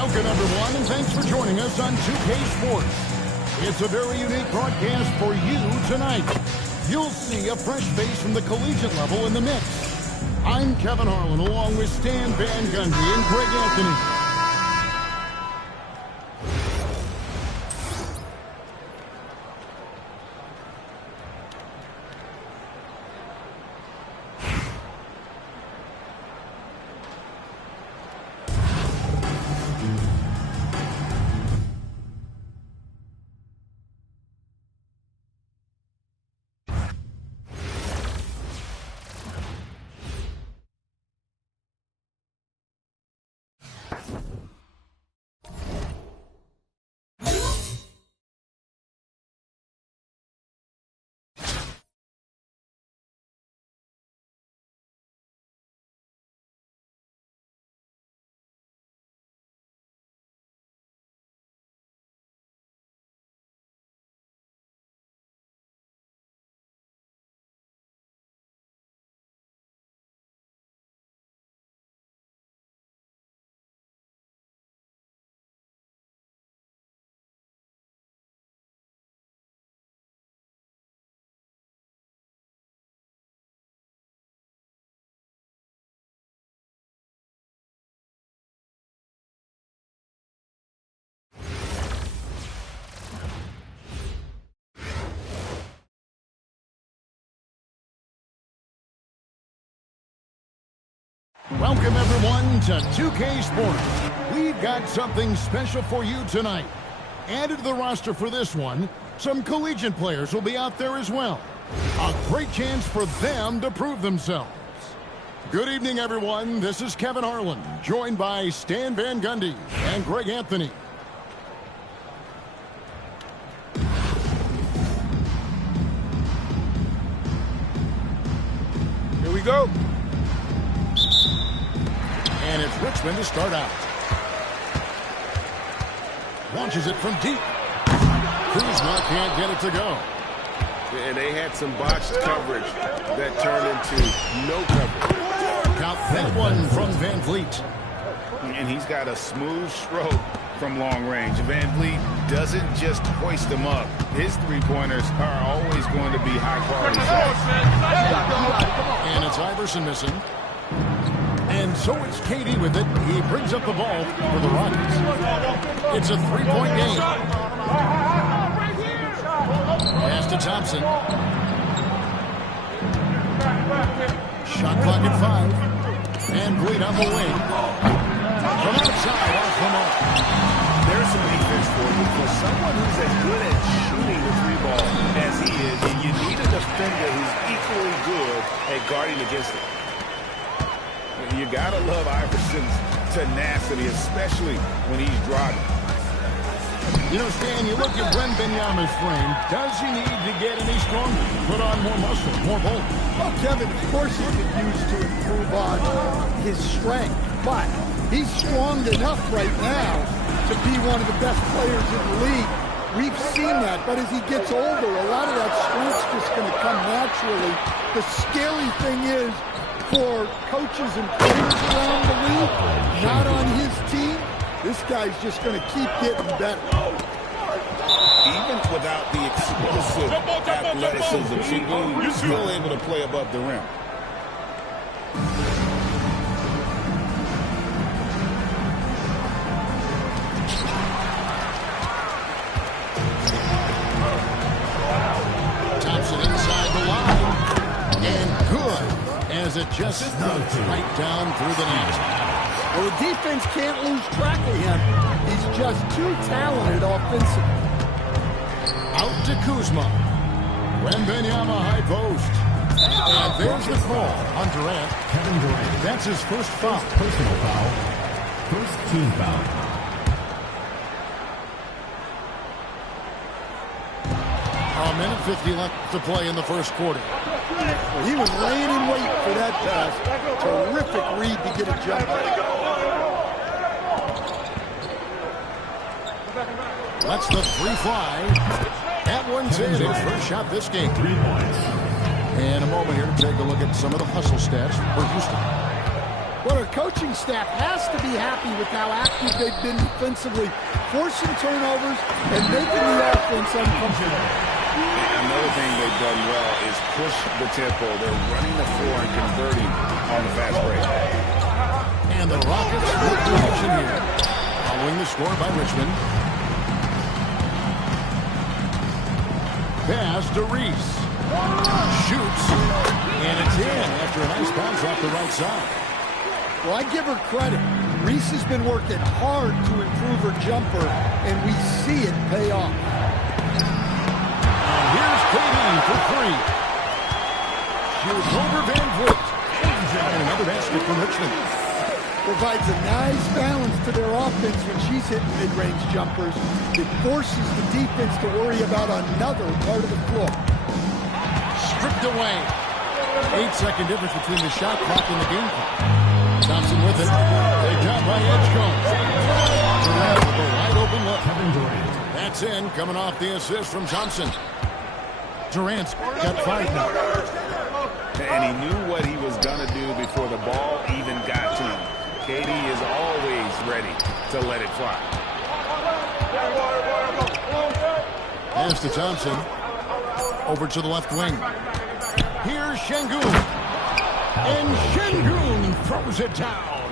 Welcome, everyone, and thanks for joining us on 2K Sports. It's a very unique broadcast for you tonight. You'll see a fresh face from the collegiate level in the mix. I'm Kevin Harlan, along with Stan Van Gundy and Greg Anthony. Welcome, everyone, to 2K Sports. We've got something special for you tonight. Added to the roster for this one, some collegiate players will be out there as well. A great chance for them to prove themselves. Good evening, everyone. This is Kevin Harlan, joined by Stan Van Gundy and Greg Anthony. Here we go. And it's Richmond to start out. Launches it from deep. Kuzma can't get it to go. And they had some botched coverage that turned into no coverage. Count that one from Van Vliet. And he's got a smooth stroke from long range. Van Vliet doesn't just hoist them up. His three-pointers are always going to be high-quality shots. And it's Iverson missing. And so it's Katie with it. He brings up the ball for the Rockets. It's a three-point game. Pass to Thompson. Shot clock at 5. And Vliet on the wing. From outside, off the mark. There's some defense for you. For someone who's as good at shooting the three ball as he is, you need a defender who's equally good at guarding against it. You gotta love Iverson's tenacity, especially when he's driving. You know, Stan, you look at Wembanyama's frame. Does he need to get any stronger? Put on more muscle, more bulk? Well, Kevin, of course he could use to improve on his strength, but he's strong enough right now to be one of the best players in the league. We've seen that, but as he gets older, a lot of that strength's just going to come naturally. The scary thing is, for coaches and players around the league, not on his team, this guy's just going to keep getting better. Even without the explosive athleticism, he's still able to play above the rim. Thompson inside the line. And good. As it just runs right down through the net. Well, the defense can't lose track of him. He's just too talented offensively. Out to Kuzma. Wembanyama high post. And there's the call on Durant. Kevin Durant. That's his first foul. Personal foul. First team foul. A minute 50 left to play in the first quarter. Well, he was laying in wait for that pass. Terrific read to get a jump. That's the free fly. That one's in. His first shot this game. 3 points. And a moment here to take a look at some of the hustle stats for Houston. But our coaching staff has to be happy with how active they've been defensively, forcing turnovers and making the offense uncomfortable. Another thing they've done well is push the tempo. They're running the floor and converting on the fast break. And the Rockets with the action here. Following the score by Richmond. Pass to Reese. Shoots. And it's in after a nice bounce off the right side. Well, I give her credit. Reese has been working hard to improve her jumper, and we see it pay off. And here's Katie for three. She was over Van Vliet. And another basket from Richmond. Provides a nice balance to their offense when she's hitting mid-range jumpers. It forces the defense to worry about another part of the floor. Stripped away. 8-second difference between the shot clock and the game clock. Thompson with it. They got by Edgecombe. Durant with a wide open look. That's in, coming off the assist from Thompson. Durant's got 5 now. And he knew what he was going to do before the ball even got to him. Katie is always ready to let it fly. Pass to Thompson. Over to the left wing. Here's Şengün. And Şengün throws it down.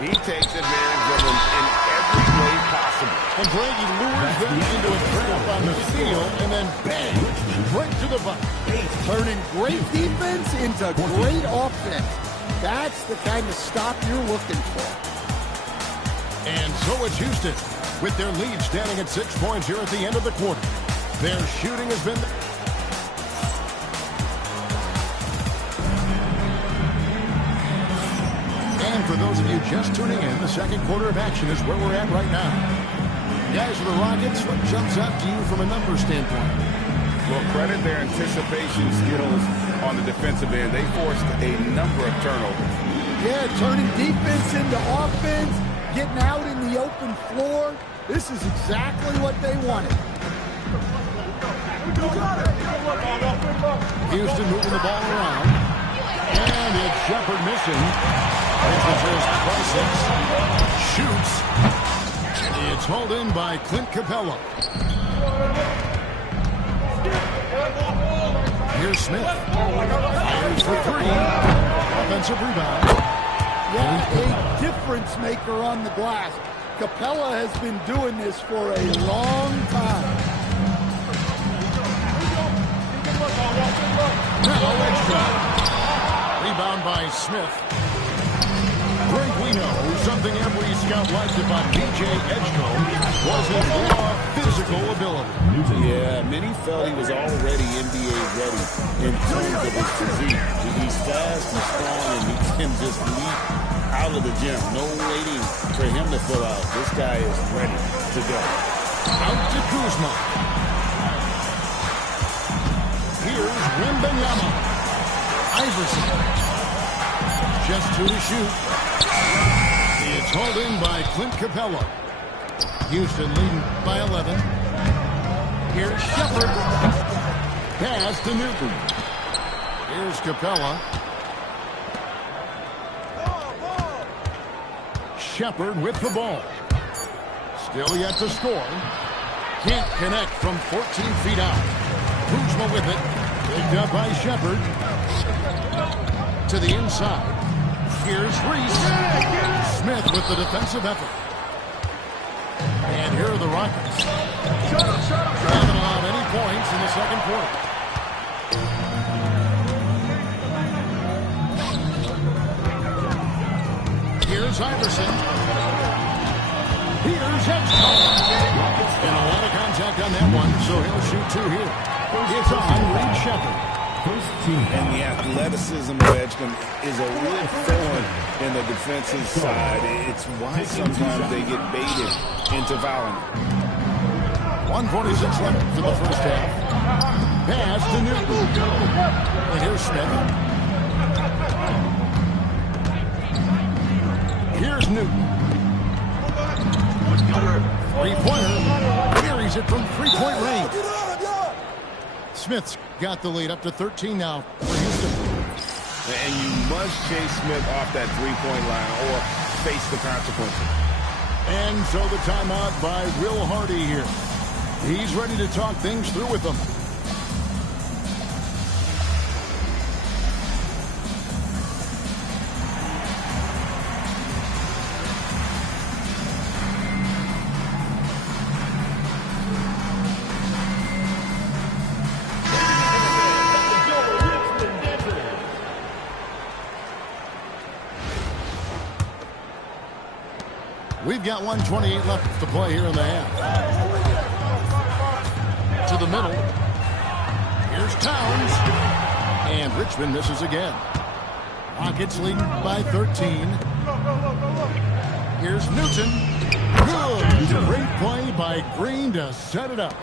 He takes advantage of him in every way possible. And Brady lures them into a trap on the steal, and then bang, right to the bucket. Turning great defense into great offense. That's the kind of stop you're looking for. And so it's Houston, with their lead standing at 6 points here at the end of the quarter. Their shooting has been... And for those of you just tuning in, the second quarter of action is where we're at right now. Guys, for the Rockets, what jumps out to you from a numbers standpoint? Well, credit their anticipation skills on the defensive end. They forced a number of turnovers. Yeah, turning defense into offense, getting out in the open floor. This is exactly what they wanted. Houston moving the ball around. And it's Shepherd missing. Shoots. It's hauled in by Clint Capella. Here's Smith. Fires for three. Offensive rebound. Yeah, a difference maker on the glass. Capella has been doing this for a long time. Now Edgecombe. Rebound by Smith. Greg, we know something every scout liked about B.J. Edgecombe was his raw physical ability. Yeah, many felt he was already NBA ready in terms of his physique. He's fast, he's strong, and he can just leap out of the gym. No waiting for him to fill out. This guy is ready to go. Out to Kuzma. Here's Wembanyama. Iverson. Just 2 to shoot. It's hauled in by Clint Capella. Houston leading by 11. Here's Shepherd. Pass to Newton. Here's Capella. Shepherd with the ball. Still yet to score. Can't connect from 14 feet out. Kuzma with it. Picked up by Shepherd. To the inside. Here's Reese. Smith with the defensive effort. And here are the Rockets. Haven't allowed any points in the second quarter. Here's Iverson. Here's Edgecombe. And a lot of contact on that one, so he'll shoot 2 here. It's on Reed Shepherd. And the athleticism of Edgecombe is a real thorn in the defensive side. It's why sometimes they get baited into fouling. 1:46 left for the first half. Pass to Newton. And here's Smith. Here's Newton. Three-pointer. Carries it from three-point range. Smith's got the lead up to 13 now for Houston. And you must chase Smith off that three-point line or face the consequences. And so the timeout by Will Hardy here. He's ready to talk things through with them. We've got 1:28 left to play here in the half. To the middle. Here's Towns. And Richmond misses again. Rockets leading by 13. Here's Newton. Good. Great play by Green to set it up.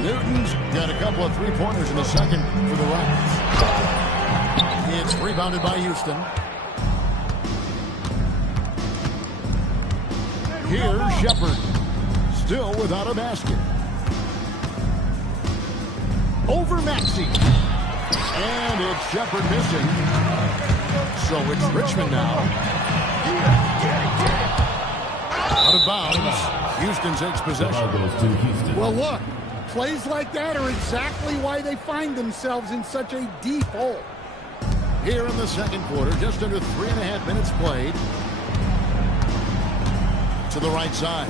Newton's got a couple of three-pointers in the second for the Rockets. It's rebounded by Houston. Here's Shepard. Still without a basket. Over Maxey. And it's Shepard missing. So it's Richmond now. Out of bounds. Houston takes possession. Well, look. Plays like that are exactly why they find themselves in such a deep hole. Here in the second quarter, just under 3.5 minutes played. To the right side.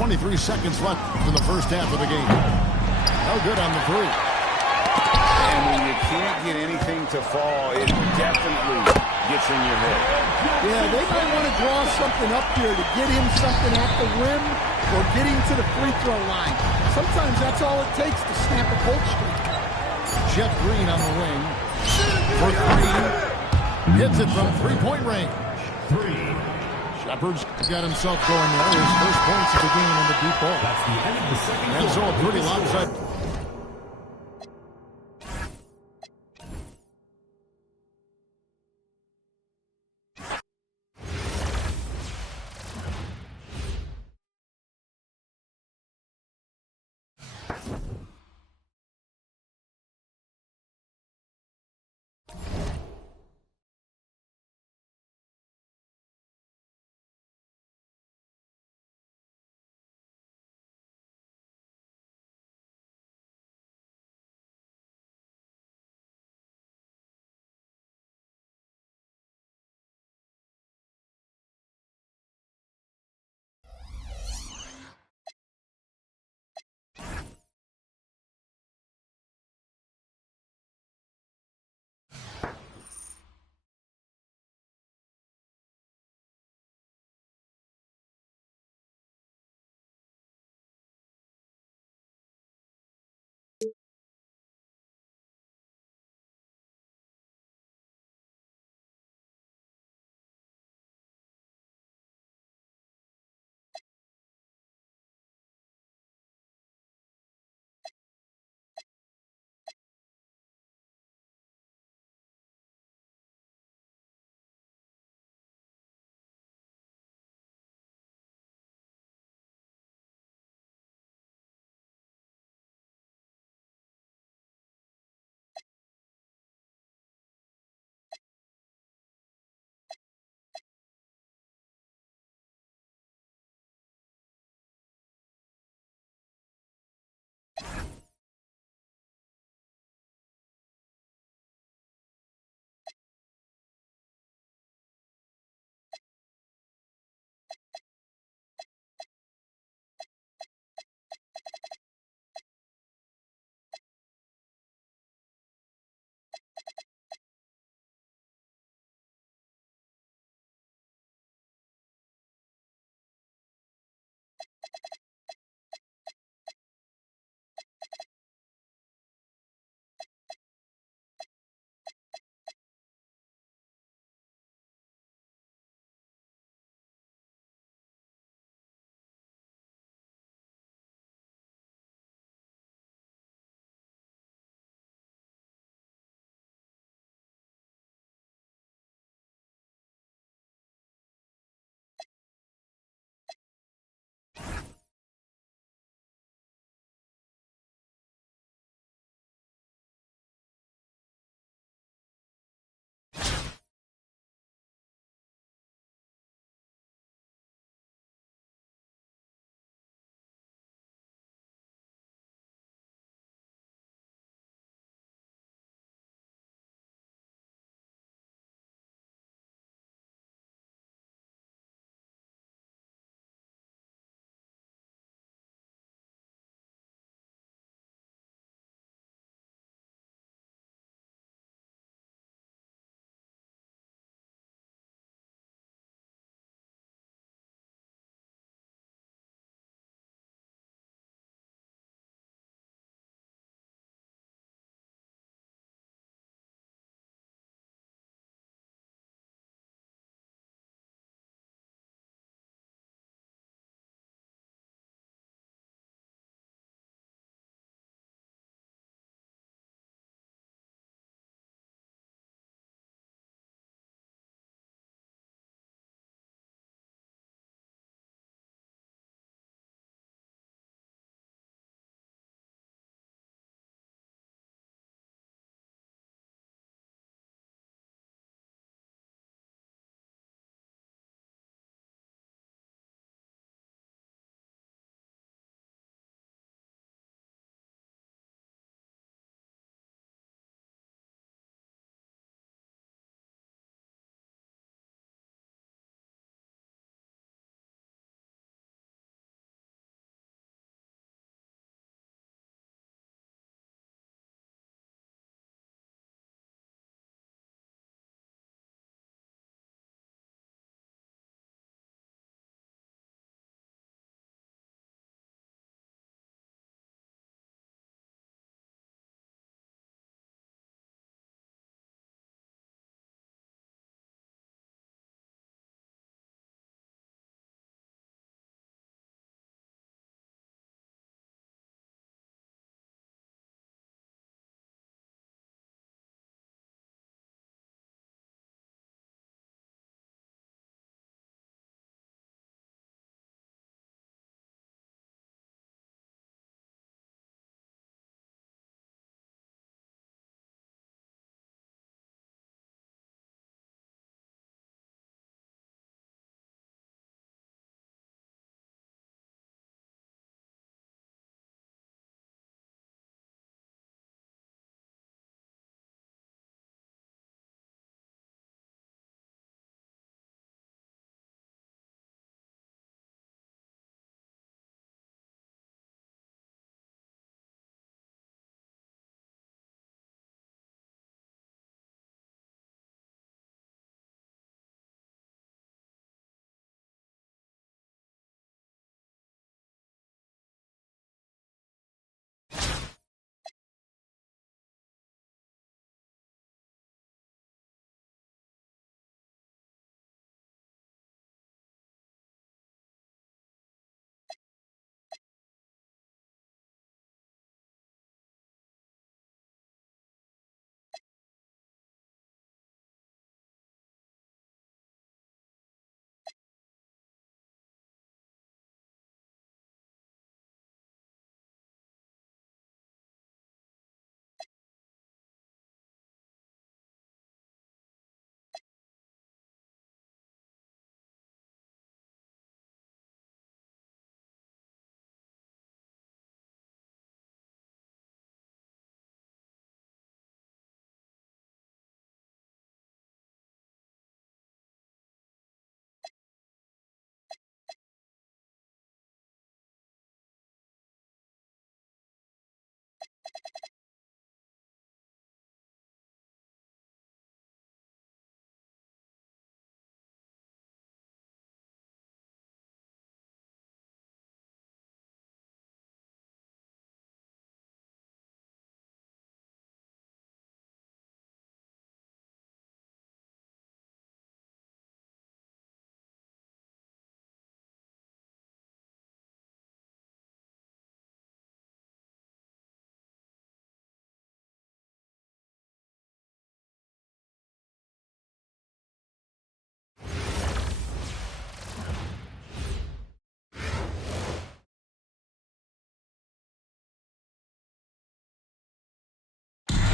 23 seconds left in the first half of the game. No good on the three. And when you can't get anything to fall, it definitely gets in your head. Yeah, they might want to draw something up here to get him something at the rim or get him to the free throw line. Sometimes that's all it takes to snap a cold streak. Jeff Green on the wing. For three. Hits it from three-point range. Shepard's got himself going there. His first points of the game on the deep ball. That's the end of the second And so a pretty lopsided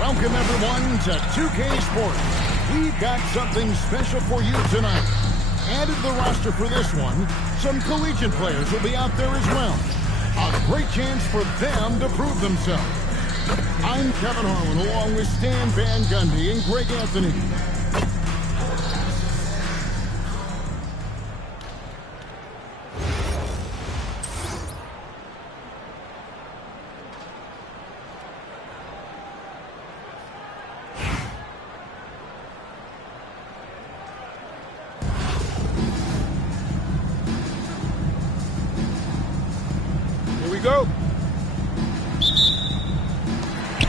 Welcome, everyone, to 2K Sports. We've got something special for you tonight. Added to the roster for this one, some collegiate players will be out there as well. A great chance for them to prove themselves. I'm Kevin Harlan, along with Stan Van Gundy and Greg Anthony. Go.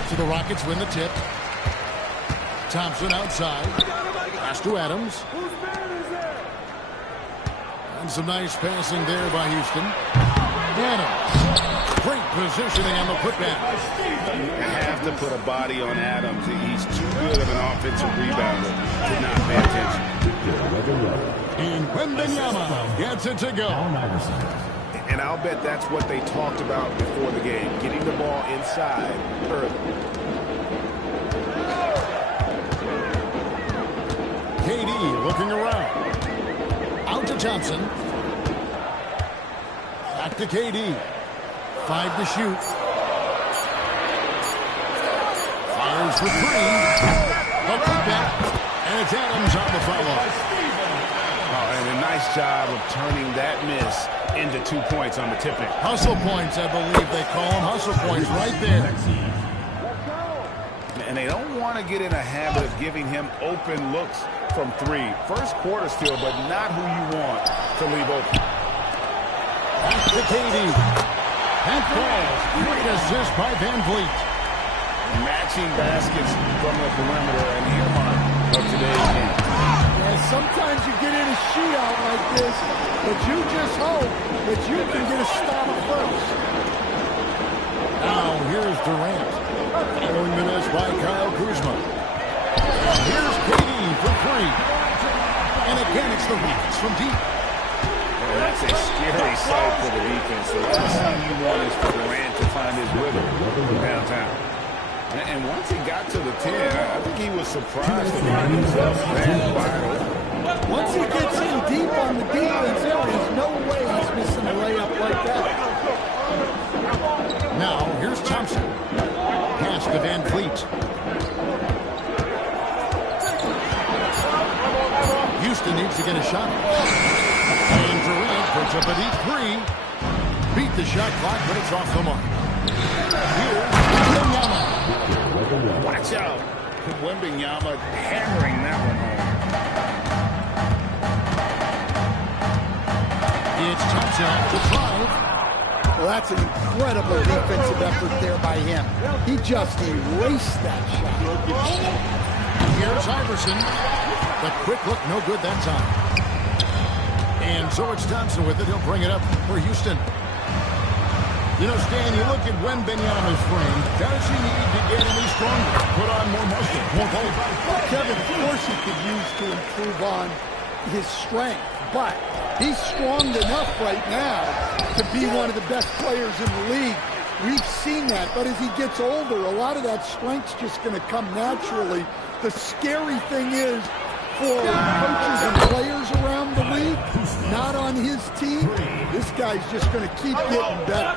So the Rockets win the tip. Thompson outside. Pass to Adams. And some nice passing there by Houston. Adams. Great positioning on the putback. You have to put a body on Adams. He's too good of an offensive rebounder to not pay attention. And Wembanyama gets it to go. And I'll bet that's what they talked about before the game, getting the ball inside early. KD looking around. Out to Thompson. Back to KD. 5 to shoot. Fires for 3. The putback. And it's Adams on the follow. Oh, and a nice job of turning that miss into 2 points on the tipping. Hustle points, I believe they call them. Hustle points right there. And they don't want to get in a habit of giving him open looks from 3. First quarter still, but not who you want to leave open. Back to KD. That falls. Great assist by Van Vliet. Matching baskets from the perimeter and earmark of today's game. Yeah, sometimes you get in a shootout like this, but you just hope that you can get a stop first. Now here's Durant. Following the miss by Kyle Kuzma. Here's KD for 3. And again, it's the Rockets from deep. Well, that's a scary sight for the defense. The last thing you want is for Durant to find his rhythm from downtown. And once he got to the 10, I think he was surprised to find himself that wide open. Once he gets in deep on the defense, there is no way he's missing a layup like that. Now, here's Thompson. Pass to Van Vliet. Houston needs to get a shot. And Durant puts up a deep 3. Beat the shot clock, but it's off the mark. Here's Wembanyama. Watch out. Wembanyama hammering that one home. It's Thompson after 5. Well, that's an incredible defensive effort there by him. He just erased that shot. Here's Iverson. The quick look, no good that time. And so it's Thompson with it. He'll bring it up for Houston. You know, Stan, you look at Wembanyama's frame. Does he need to get any stronger? Put on more muscle, more bulk? Well, Kevin, of course he could use to improve on his strength, but he's strong enough right now to be one of the best players in the league. We've seen that, but as he gets older, a lot of that strength's just going to come naturally. The scary thing is, for coaches and players around the league, not on his team, this guy's just going to keep getting better.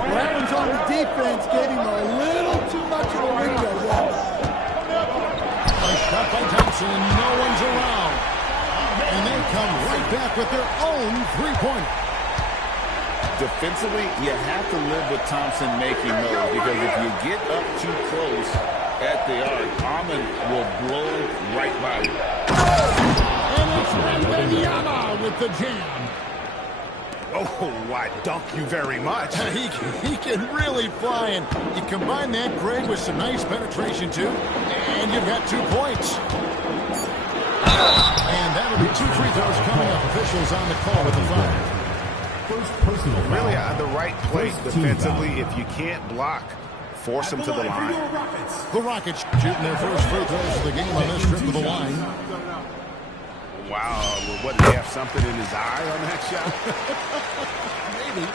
Brown's on the defense gave him a little too much of a window there. A shot by Thompson, and no one's around. And they come right back with their own three-pointer. Defensively, you have to live with Thompson making those, because if you get up too close at the arc, Almond will blow right by you. And it's Wembanyama with the jam. Oh, I dunk you very much. He can really fly, and you combine that, Greg, with some nice penetration, too, and you've got 2 points. And that'll be 2 free throws coming up. Officials on the call with the foul. First personal foul. Really on the right place defensively. If you can't block, force them to the line. The Rockets shooting their first free throws of the game on this trip to the line. Wow, what, did he have something in his eye on that shot? Maybe.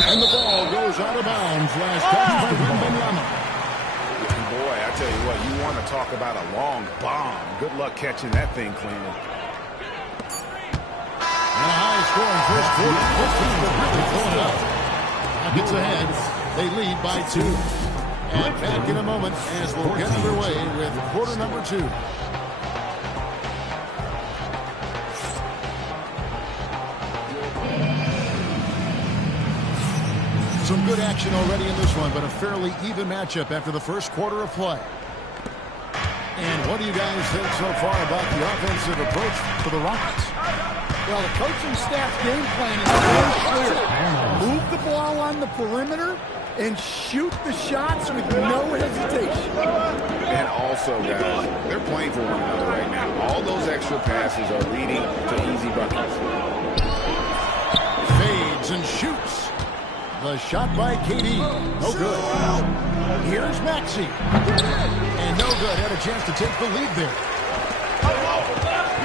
And the ball goes out of bounds. Last touch by Wembanyama. Boy, I tell you what, you want to talk about a long bomb. Good luck catching that thing cleanly. And a high-scoring first quarter. This team will really pull it out. Rockets ahead. They lead by 2. And back in a moment as we'll get underway with quarter number 2. Some good action already in this one, but a fairly even matchup after the first quarter of play. And what do you guys think so far about the offensive approach for the Rockets? Well, the coaching staff's game plan is very clear. Move the ball on the perimeter and shoot the shots with no hesitation. And also, guys, they're playing for one another right now. All those extra passes are leading to easy buckets. Fades and shoots. The shot by KD. No good. Here's Maxey. And no good. Had a chance to take the lead there.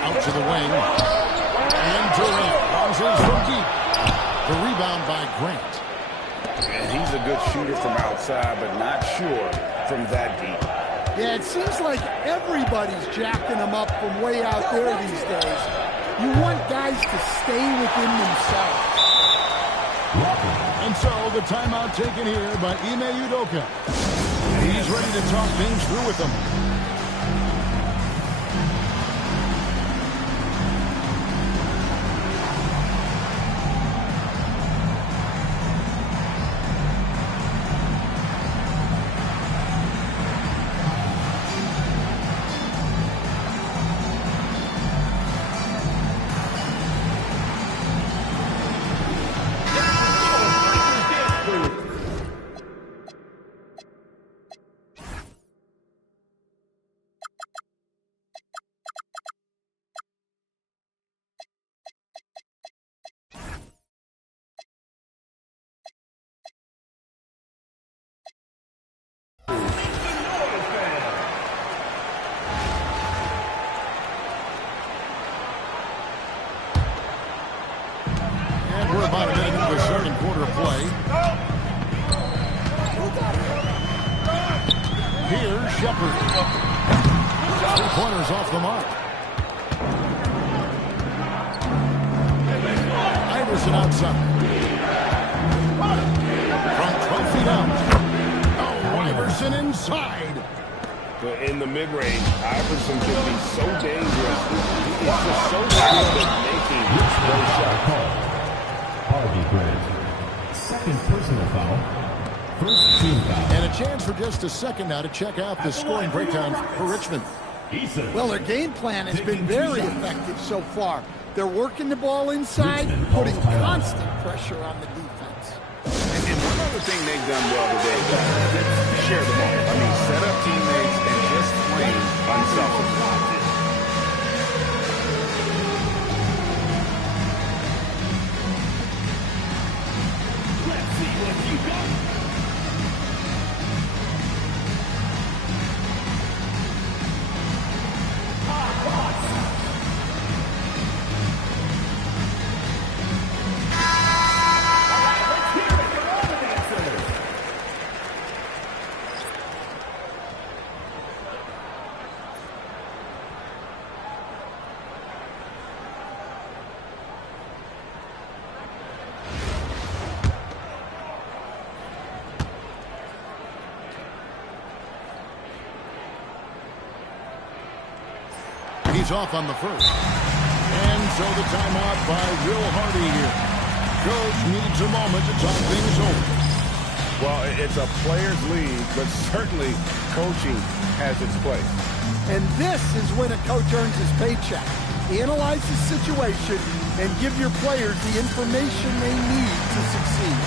Out to the wing. And Durant bounces from deep. The rebound by Grant. And he's a good shooter from outside, but not sure from that deep. Yeah, it seems like everybody's jacking them up from way out there these days. You want guys to stay within themselves. And so the timeout taken here by Ime Udoka. He's ready to talk things through with them. We're about a minute into the second quarter of play. Here's Shepard. 3-pointers off the mark. Iverson outside. From 12 feet out. Oh, Iverson inside. In the mid-range, Iverson can be so dangerous. He's just so good at making those shots. Second personal foul. First team foul. And a chance for just a second now to check out the scoring breakdown for Richmond. Well, their game plan has been very effective so far. They're working the ball inside, putting constant pressure on the defense. And one other thing they've done well today, is share the ball. I mean, set up teammates and just plain unselfish. He's off on the first. And so the timeout by Will Hardy here. Coach needs a moment to talk things over. Well, it's a players' league, but certainly coaching has its place. And this is when a coach earns his paycheck. Analyze the situation and give your players the information they need to succeed.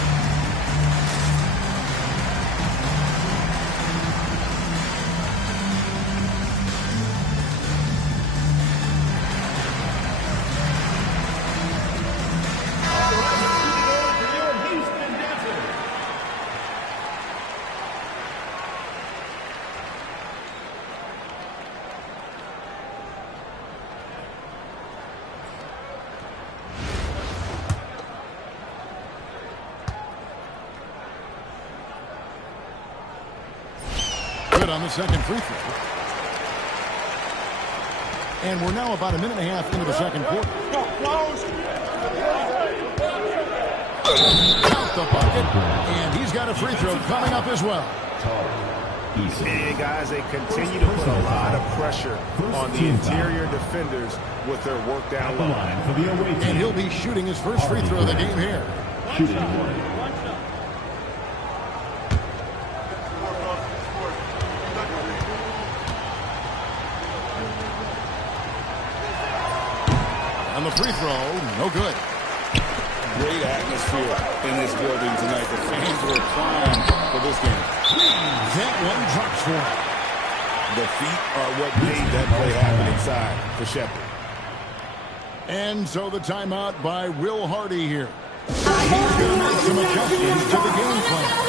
Good on the second free throw. And we're now about a minute and a half into the second quarter. Count the bucket. And he's got a free throw coming up as well. And guys, they continue to put a lot of pressure on the interior defenders with their work down low. And he'll be shooting his first free throw of the game here. On the free throw, no good. Great atmosphere in this building tonight. The fans were crying for this game. That one drops for him. The feet are what made that play happen inside for Shepard. And so the timeout by Will Hardy here. He's going to make some adjustments to the game plan.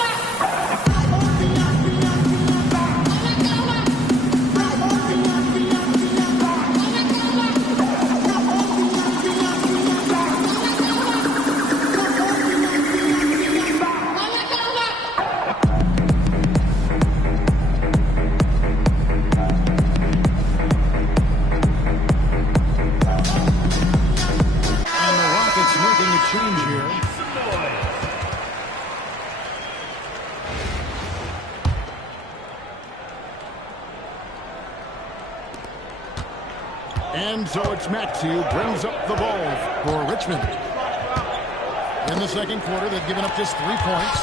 And so it's Maxey who brings up the ball for Richmond. In the second quarter, they've given up just 3 points.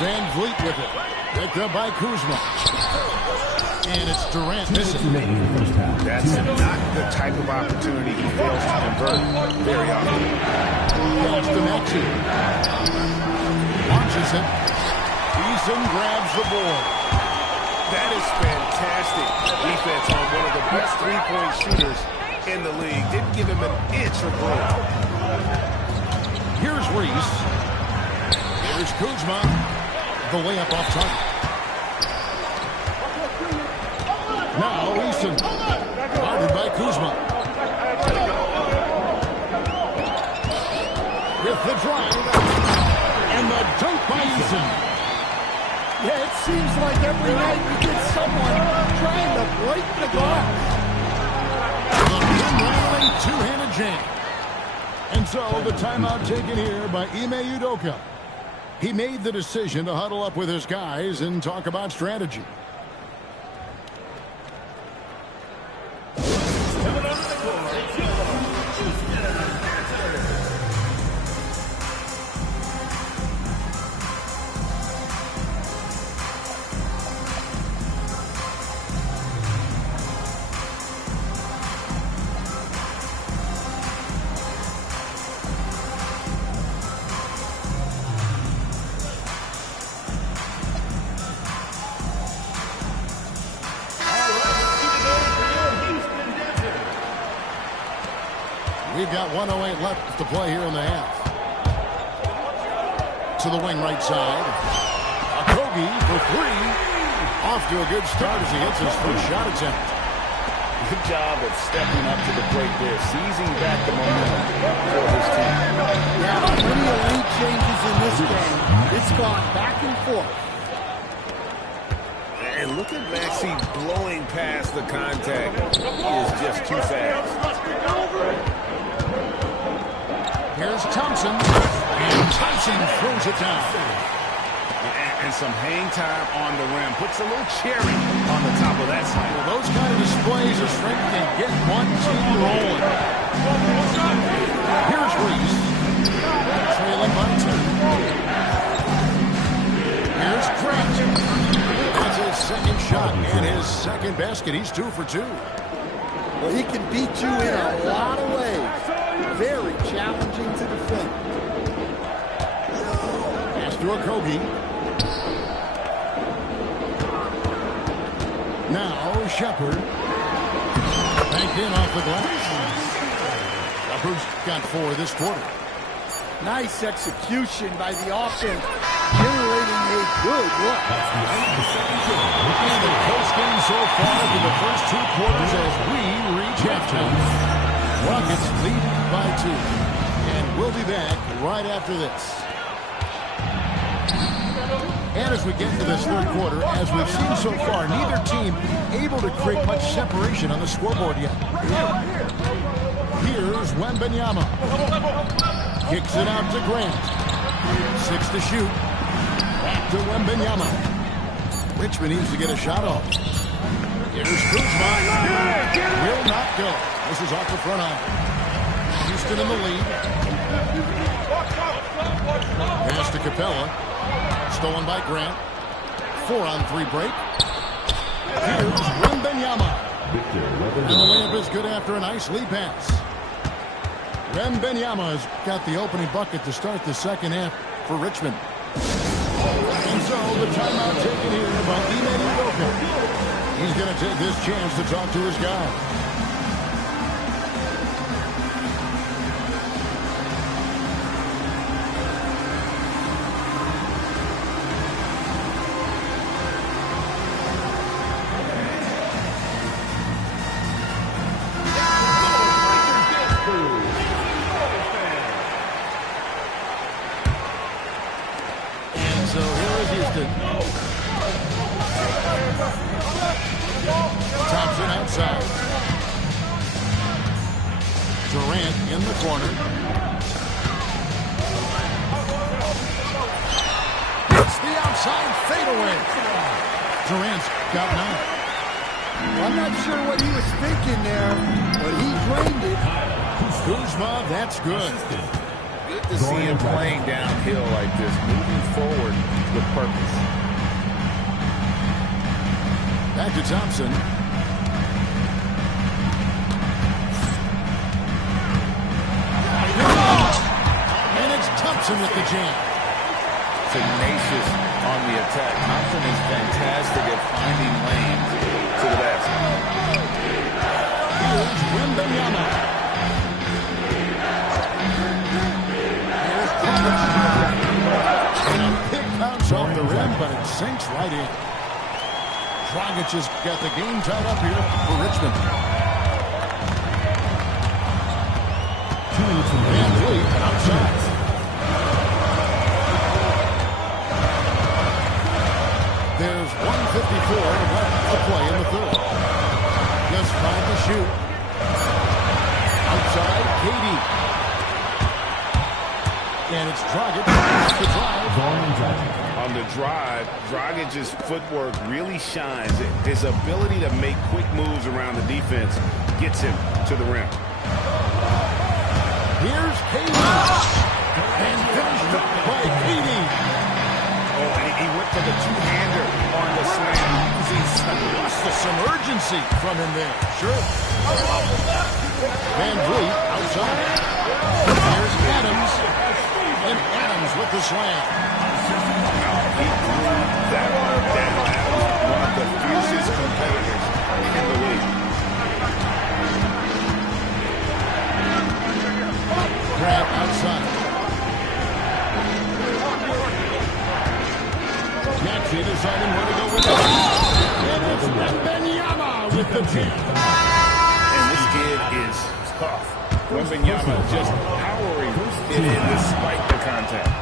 Van Vliet with it. Picked up by Kuzma. And it's Durant missing. That's not the type of opportunity he fails to convert very often. Comes to Maxey. Launches it. Eason grabs the board. That is fantastic defense on one of the best three-point shooters in the league. Didn't give him an inch of room. Here's Reese. Here's Kuzma. The layup off target. Now Eason. Guarded by Kuzma. With the drive. And the dunk by Eason. Yeah, it seems like every night you get someone trying to break the glass. The runaway two-handed jam. And so the timeout taken here by Ime Udoka. He made the decision to huddle up with his guys and talk about strategy. We've got 1:08 left to play here in the half. To the wing right side. Okogie for three. Off to a good start as he hits his first shot attempt. Good job of stepping up to the plate there, seizing back the momentum for his team. Yeah, plenty of lead changes in this game. It's gone back and forth. And look at Maxey blowing past the contact. He is just too fast. Here's Thompson. And Thompson throws it down. And some hang time on the rim. Puts a little cherry on the top of that side. Well, those kind of displays of strength can get one team rolling. Here's Reese. Trailing by 2. Here's Trent. That's his second shot and his second basket. He's 2 for 2. Well, he can beat you in a lot of ways. Very challenging to defend. Pass to Okogie. Now Shepard. Banked in off the glass. Shepard's got 4 this quarter. Nice execution by the offense, generating a good look. And the close game so far for the first 2 quarters as we reach halftime. Rockets lead by 2. And we'll be back right after this. And as we get into this third quarter, as we've seen so far, neither team able to create much separation on the scoreboard yet. Here's Wembanyama. Kicks it out to Grant. 6 to shoot. Back to Wembanyama. Richmond needs to get a shot off. Here's Kuzma. Will not go. This is off the front eye. Houston in the lead. Pass to Capella. Stolen by Grant. 4-on-3 break. Here's Wembanyama. And the layup is good after a nice lead pass. Wembanyama has got the opening bucket to start the second half for Richmond. And so the timeout taken here by Ime Udoka. He's going to take this chance to talk to his guy. Thompson outside. Durant in the corner. It's the outside fadeaway. Durant's got 9. I'm not sure what he was thinking there, but he drained it. Kuzma, that's good. Good to see him playing downhill like this, moving forward with purpose. Back to Thompson. And it's Thompson with the jam. Tenacious on the attack. Thompson is fantastic at finding lanes to the basket. Here's Wembanyama. And a big bounce off the rim, but it sinks right in. Dragic has got the game tied up here for Richmond. Van Vliet outside. There's 1:54 left to play in the third. Just 5 to shoot. Outside, KD. And it's Dragic to drive. On the drive, Dragic's footwork really shines. His ability to make quick moves around the defense gets him to the rim. Here's KD. And finished up by KD. Oh, and he went for the two-hander on the slam. Using some urgency from him there. Sure. Van Vliet outside. Here's Adams. And Adams with the slam. He threw that one down. One of the fiercest competitors in the league. Grant outside. Maxey deciding where to go with it. And it's Wembanyama with the jam. And this kid is tough. Wembanyama just powering it in despite the contact.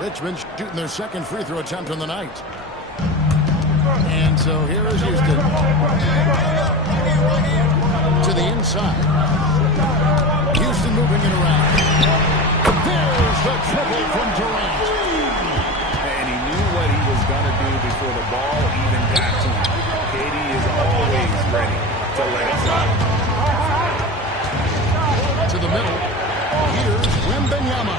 Richmond shooting their second free throw attempt on the night. And so here is Houston. To the inside. Houston moving it around. There's the triple from Durant. And he knew what he was going to do before the ball even got to him. KD is always ready to let it fly. To the middle. Here's Wembanyama.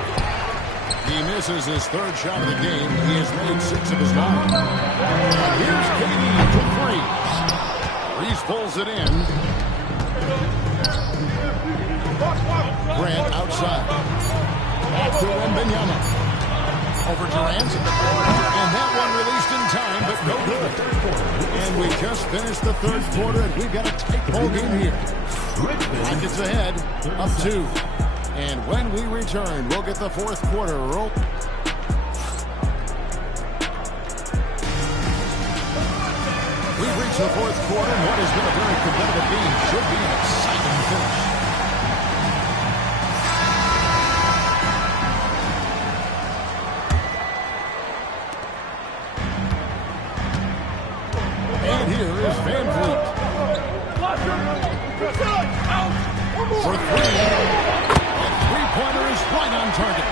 He misses his third shot of the game. He has made 6 of his 9. Here's KD for 3. Reese pulls it in. Grant outside. Back to Wembanyama. Over Durant. And that one released in time, but no good. And we just finished the third quarter, and we've got a tight ball game here. Rockets ahead, up 2. And when we return, we'll get the fourth quarter roll. We've reached the fourth quarter, and what has been a very competitive game should be an exciting finish. right here is Van Vliet. For three. And three-pointer is right on target.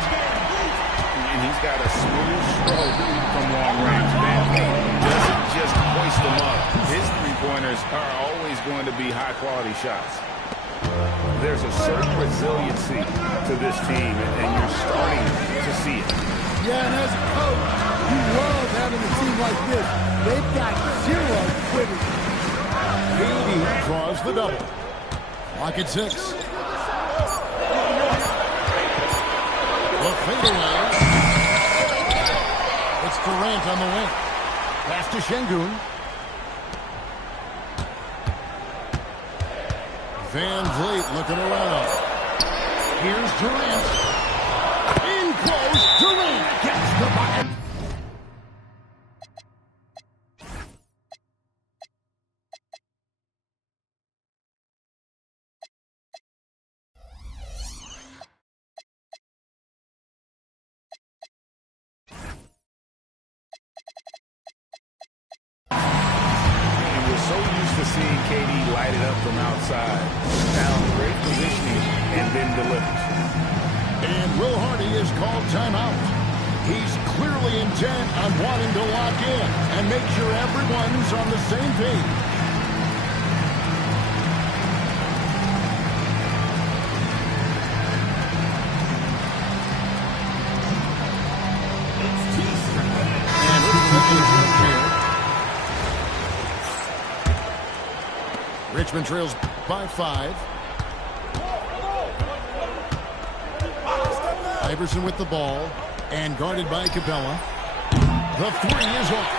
And he's got a smooth stroke from long range. Van Vliet doesn't just hoist them up. His three-pointers are always going to be high-quality shots. There's a certain resiliency to this team, and you're starting to see it. Yeah, and as a coach, you love having a team like this. They've got zero quitters. KD draws the double. Lock at 6. The fadeaway. It's Durant on the wing. Pass to Şengün. Van Vliet looking around. Here's Durant. In close. Durant gets the bucket. Seeing KD light it up from outside. Now, great positioning and then delivers. And Will Hardy is called timeout. He's clearly intent on wanting to lock in and make sure everyone's on the same page. Richmond trails by 5. Iverson with the ball and guarded by Capella. The three is off.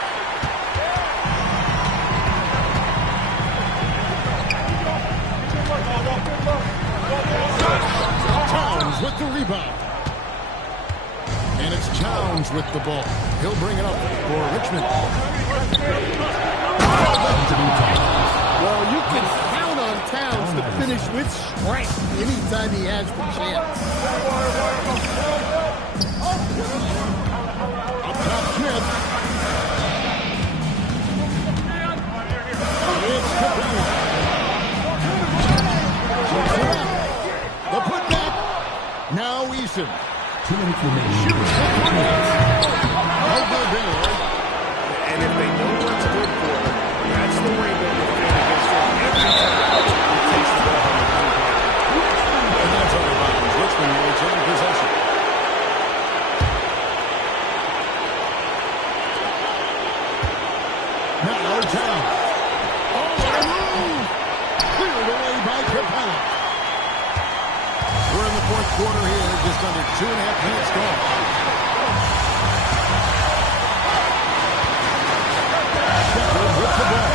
Towns with the rebound. And it's Towns with the ball. He'll bring it up for Richmond. Well, you can count on Towns to finish with strength anytime he has the chance. Up top, Smith. It's Capella. The putback. Now Eason. 2 minutes remaining. Shoots the three. Over there. And if they know what's good for them, that's the way they'll defend against them every time he takes the ball on the three-point. And that's all about Richmond will take possession. Now Towns. Oh, what a move! Cleared away by Capella. We're in the fourth quarter here, just under 2.5 minutes gone. With the ball.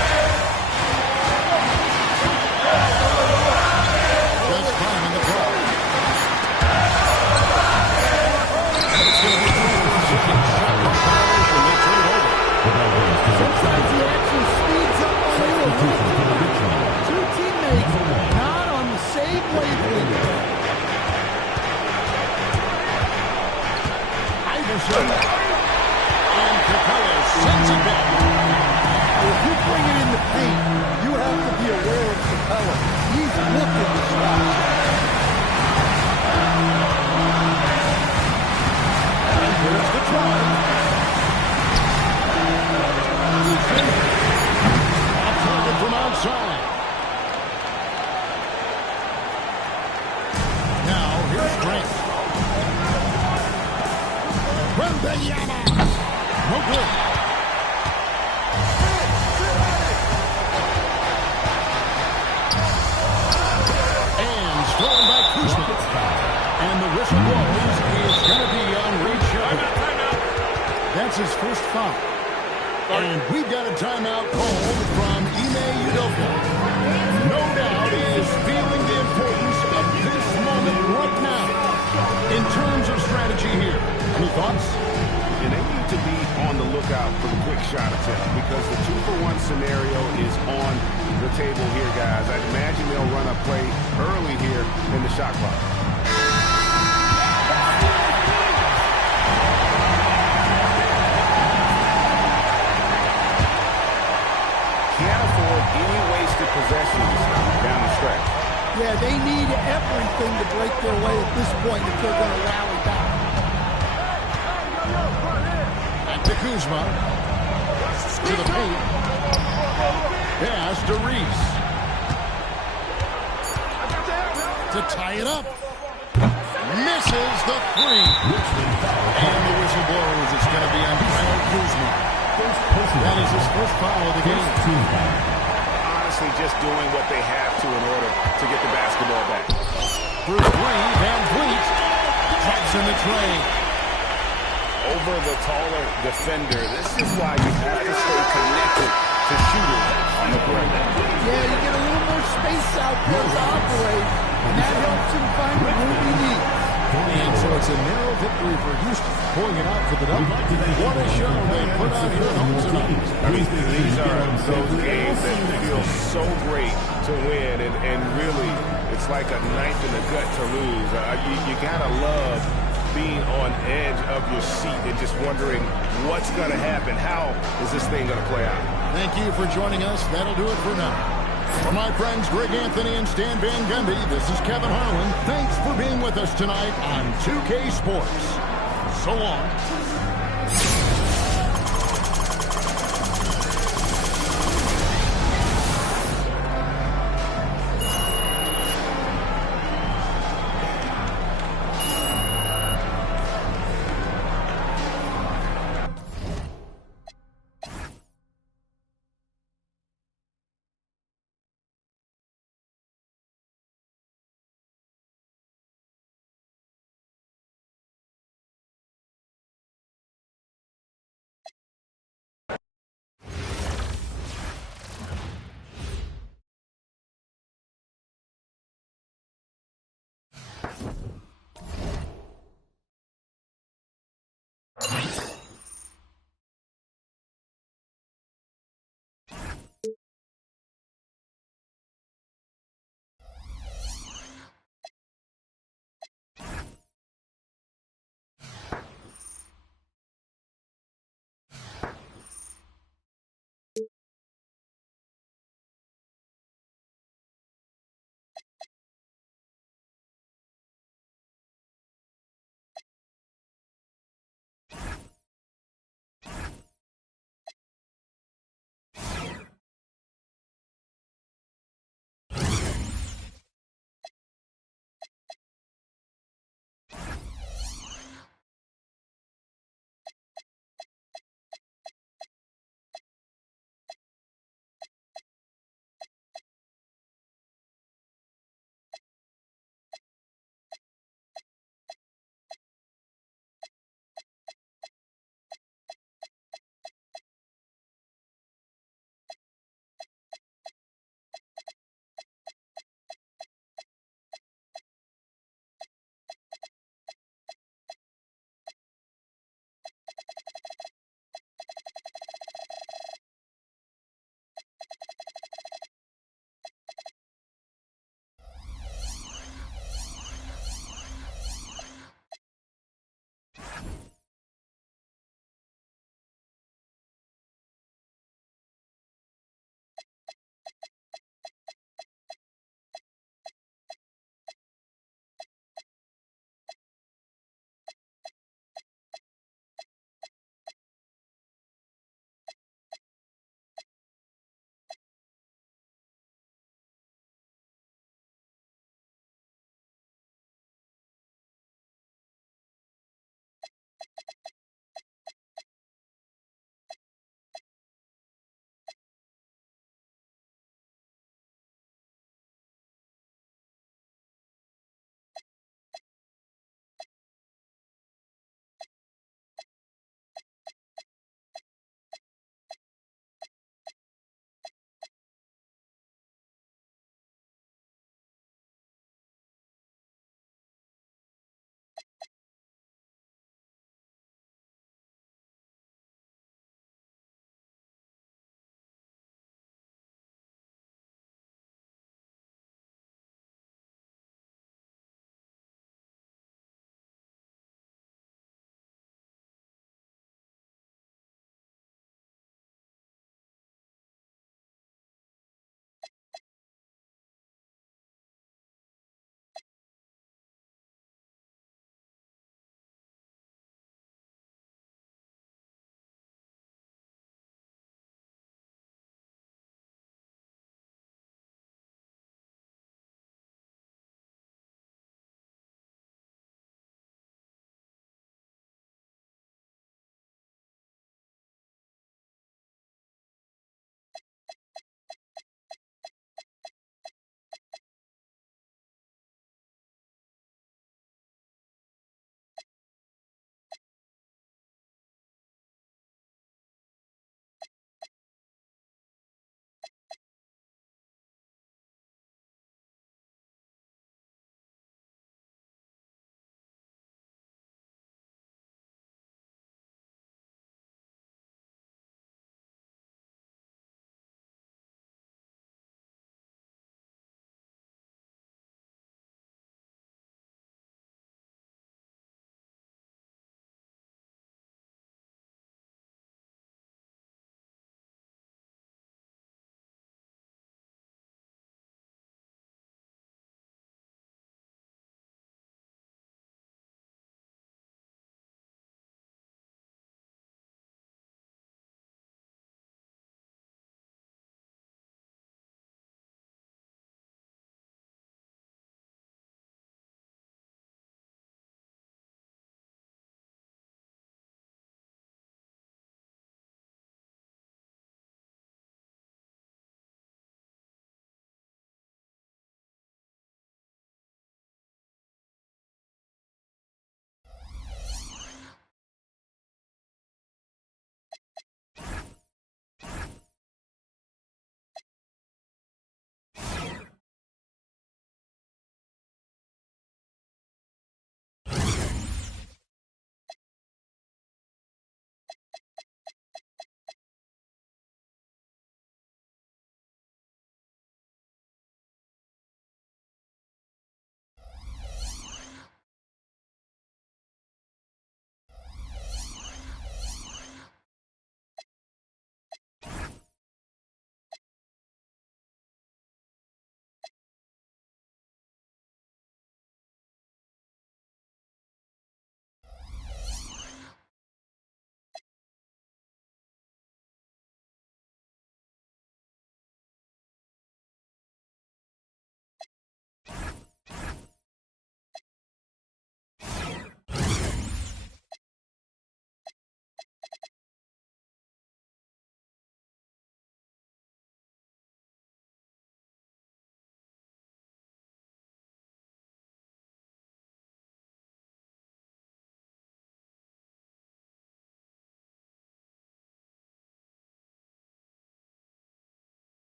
Just fine in the ball. And it's going to be through for shooting. Violation. They turn it over. Sometimes he actually speeds up on you a little bit. Two teammates not on the same wavelength. Iverson. And Capella sends it back. If you bring it in the paint, you have to be aware of Capella. He's looking to stop. And there's the try. Off target from outside. Now, here's Grant. Wembanyama. No good. Thrown by Kuzma. And the whistle blows. It's going to be on Reed Sherman. That's his first foul. And we've got a timeout called from Ime Udoka. No doubt he is feeling the importance of this moment right now. In terms of strategy here, any thoughts? And they need to be on the lookout for the quick shot attempt because the 2-for-1 scenario is on the table here, guys. I'd imagine they'll run a play early here in the shot clock. Yeah, they need everything to break their way at this point if they're going to rally back. Back to Kuzma. To the paint. Pass to Reese. To tie it up. Misses the three. And the whistleblower is it's going to be on Kyle Kuzma. That is his first foul of the game. Honestly, just doing what they have to in order to get the basketball back. For three, Van Vliet drops in the tray. Over the taller defender, this is why you have to stay connected to shooters on the perimeter. Yeah, you get a little more space out there to operate, and that helps him find the room he needs. And so it's a narrow victory for Houston, pulling it out for the double. What a show they put on here at home tonight. I mean, these are those games that feel so great to win, and really, it's like a knife in the gut to lose. You gotta love being on edge of your seat and just wondering what's going to happen. How is this thing going to play out? Thank you for joining us. That'll do it for now. For my friends Greg Anthony and Stan Van Gundy, this is Kevin Harlan. Thanks for being with us tonight on 2K Sports. So long.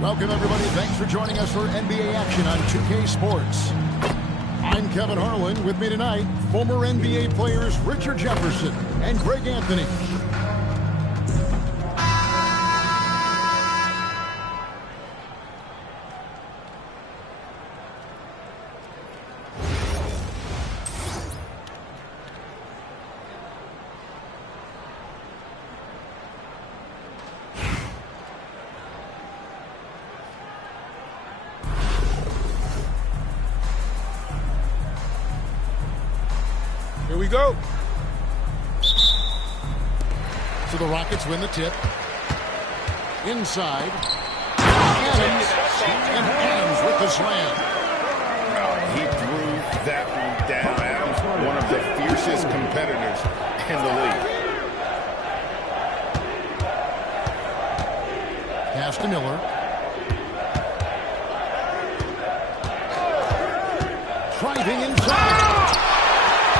Welcome, everybody. Thanks for joining us for NBA action on 2K Sports. I'm Kevin Harlan. With me tonight, former NBA players Richard Jefferson and Greg Anthony. Here we go. So the Rockets win the tip. Inside. Adams. And Adams with the slam. He threw that one down. Adams, one of the fiercest competitors in the league. Pass to Miller. Driving inside.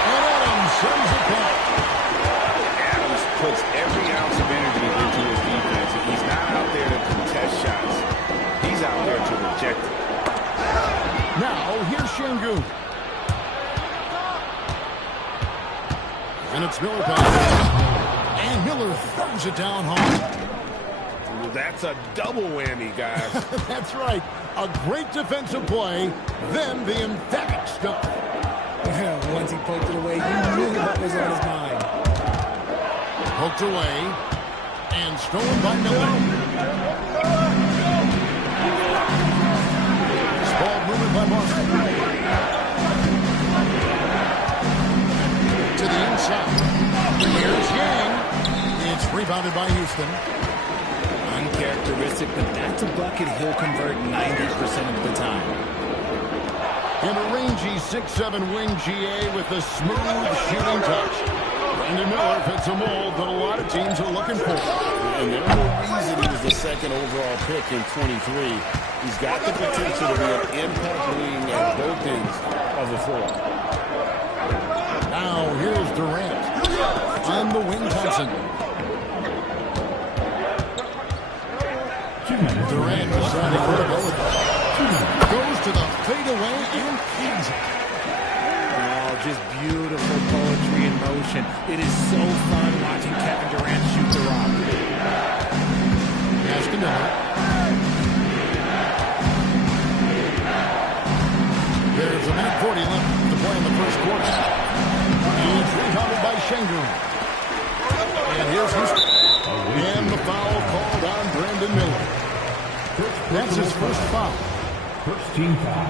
And Adams sends it back. Adams puts every ounce of energy into his defense. He's not out there to contest shots. He's out there to reject it. Now, here's Şengün. And it's Miller back. And Miller throws it down hard. Well, that's a double whammy, guys. That's right. A great defensive play, then the emphatic stuff. Once he poked it away, you knew what was on his mind. Poked away. And stolen by Miller. Ball movement by Martin. To the inside. Here's Yang. It's rebounded by Houston. Uncharacteristic, but that's a bucket he'll convert 90% of the time. And a rangy 6'7" wing GA with a smooth shooting touch. Brandon Miller fits a mold that a lot of teams are looking for. And there's no reason he was the second overall pick in 23. He's got the potential to be an impact wing at both ends of the floor. Now here's Durant on the wing Thompson. Durant deciding where to go with it. Goes to the fadeaway and keys it. Oh, just beautiful poetry in motion. It is so fun watching Kevin Durant shoot the rock. Pass to Miller. There's a minute 40 left to play in the first quarter. He's rebounded by Şengün. And here's Houston. And the foul called on Brandon Miller. That's his first foul. First team foul.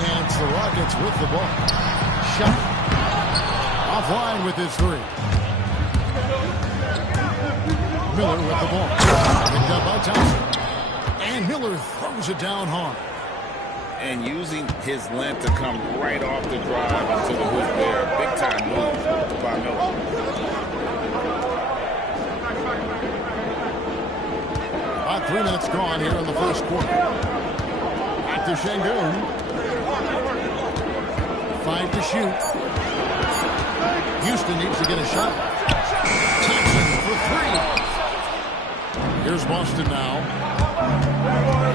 And it's the Rockets with the ball. Shot. Offline with his three. Miller with the ball. Picked up by Thompson. And Miller throws it down hard. And using his length to come right off the drive onto the hoop there. Big time move by Miller. About 3 minutes gone here in the first quarter. Back to Şengün. 5 to shoot. Houston needs to get a shot. Thompson for 3. Here's Boston now.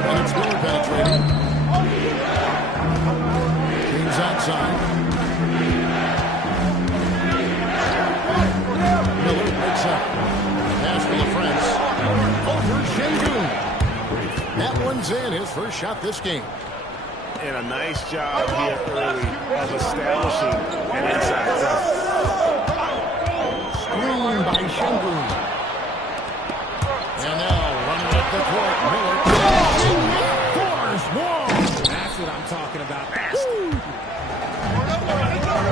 And it's Miller penetrating. Teams outside. Miller breaks up. Pass to the French. Over Şengün. That one's in, his first shot this game. And a nice job here early of establishing an inside presence. Screen by Şengün. And now running up the court, Miller. Force wall. That's what I'm talking about.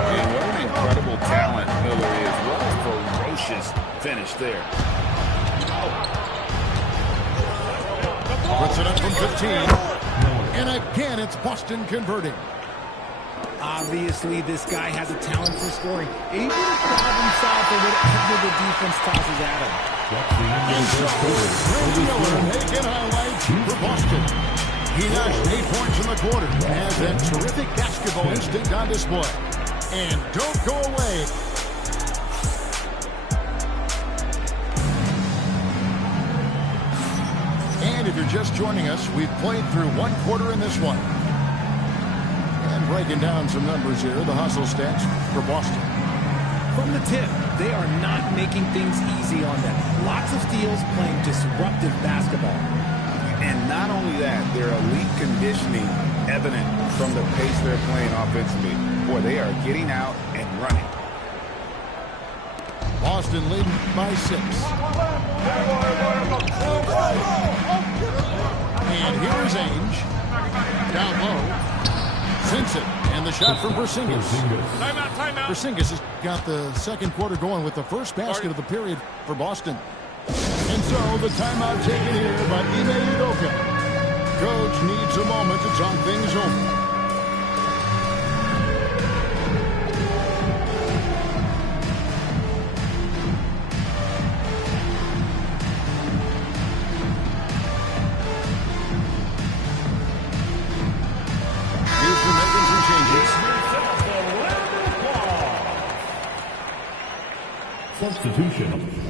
And what an incredible talent Miller is. What a ferocious finish there. Puts it up from 15. And again, it's Boston converting. Obviously, this guy has a talent for scoring. Able to problem solve for whatever the defense tosses at him. And so, Brandon Miller making highlights for Boston. He notched 8 points in the quarter and has that terrific basketball instinct on display. And don't go away. if you're just joining us, we've played through one quarter in this one. And breaking down some numbers here, the hustle stats for Boston. From the tip, they are not making things easy on them. Lots of steals, playing disruptive basketball. And not only that, their elite conditioning evident from the pace they're playing offensively. Boy, they are getting out and running. Boston leading by 6. And here is Ainge. Down low. Sinks it. And the shot from Porzingis. Timeout. Porzingis has got the second quarter going with the first basket of the period for Boston. And so the timeout taken here by Ime Udoka. Coach needs a moment to talk things over. Substitution.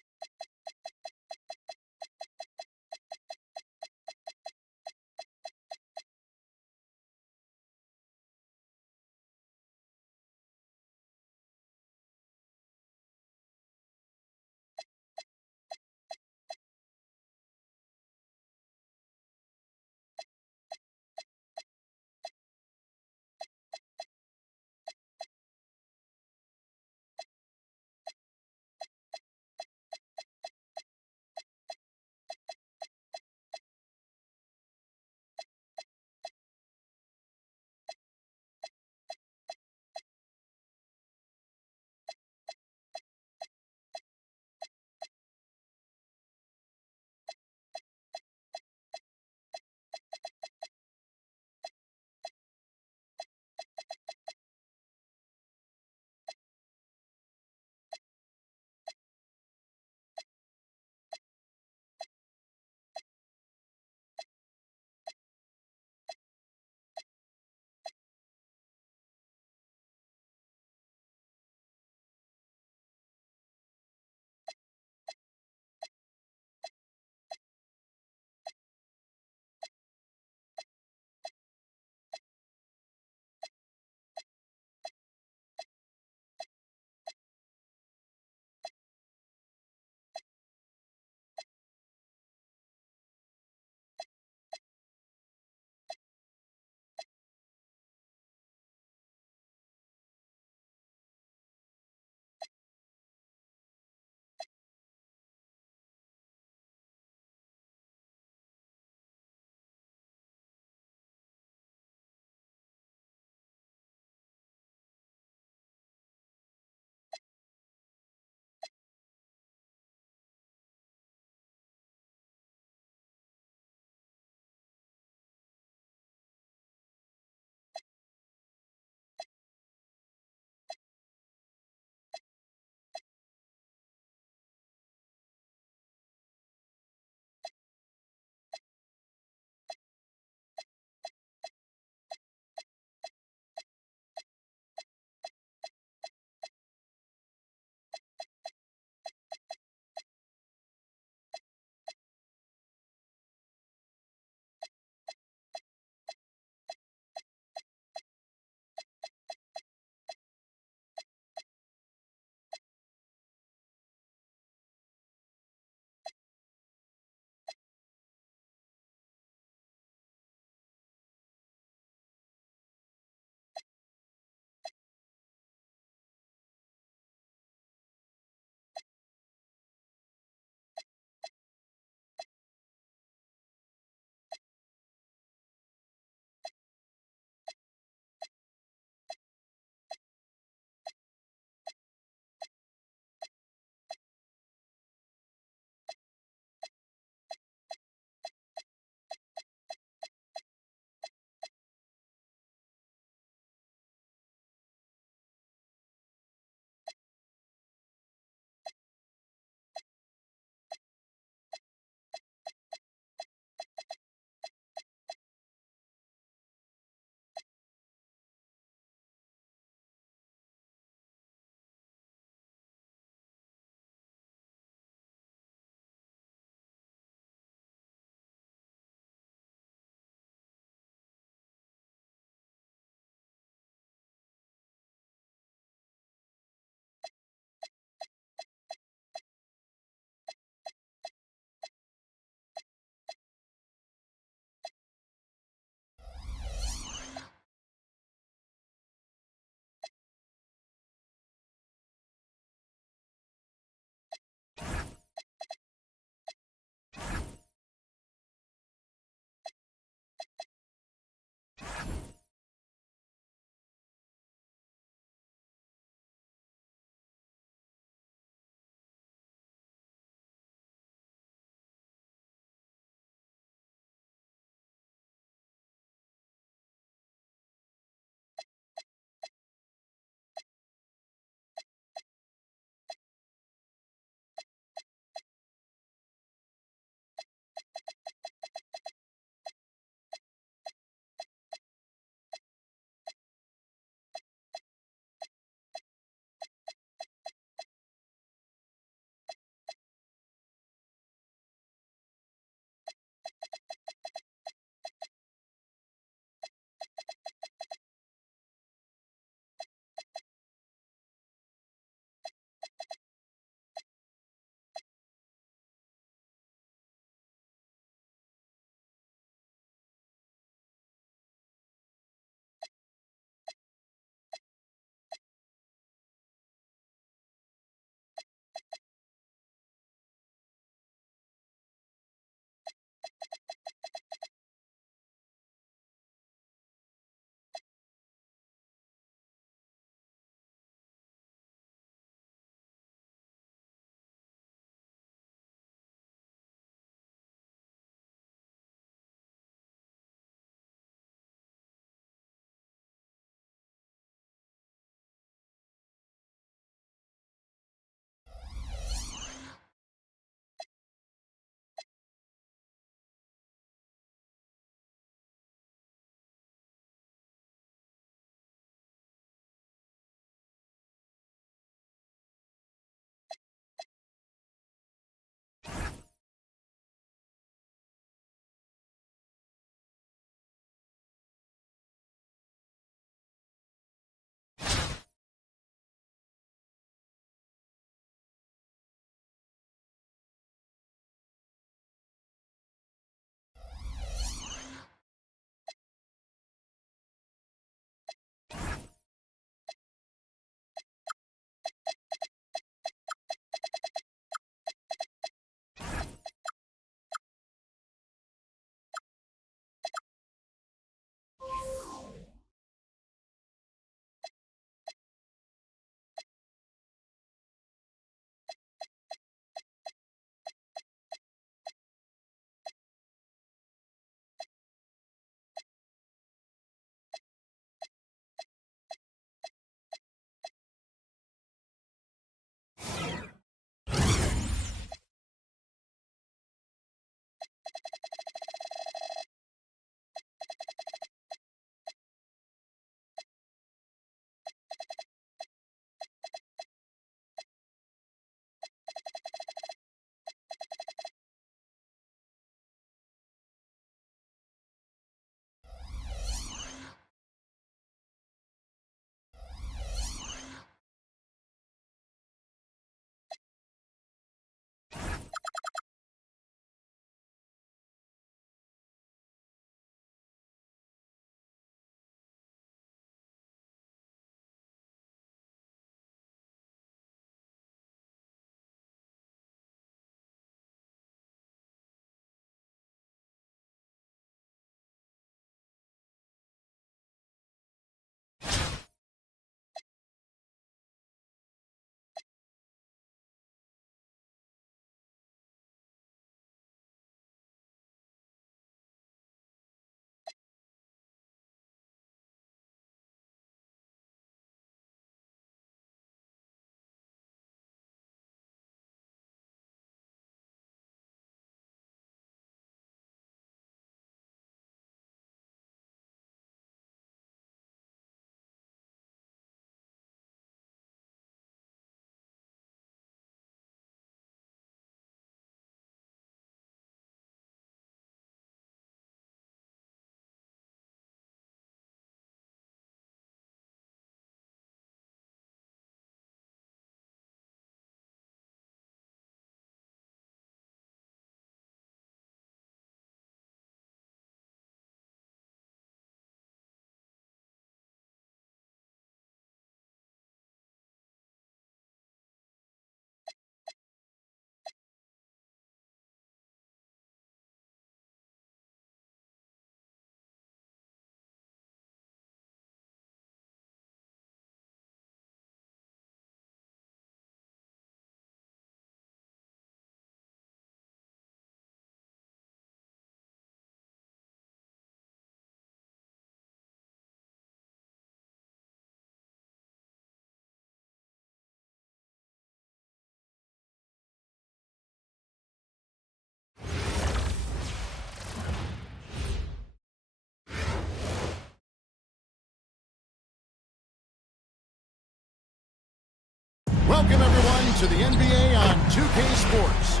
Welcome, everyone, to the NBA on 2K Sports.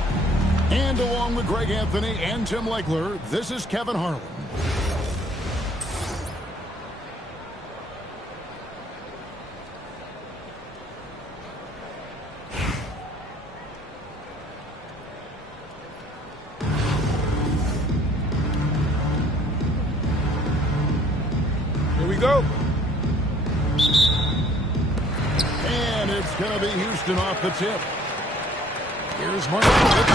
And along with Greg Anthony and Tim Legler, this is Kevin Harlan. Here we go. And it's going to be Houston off the tip. Here's Marjanovic.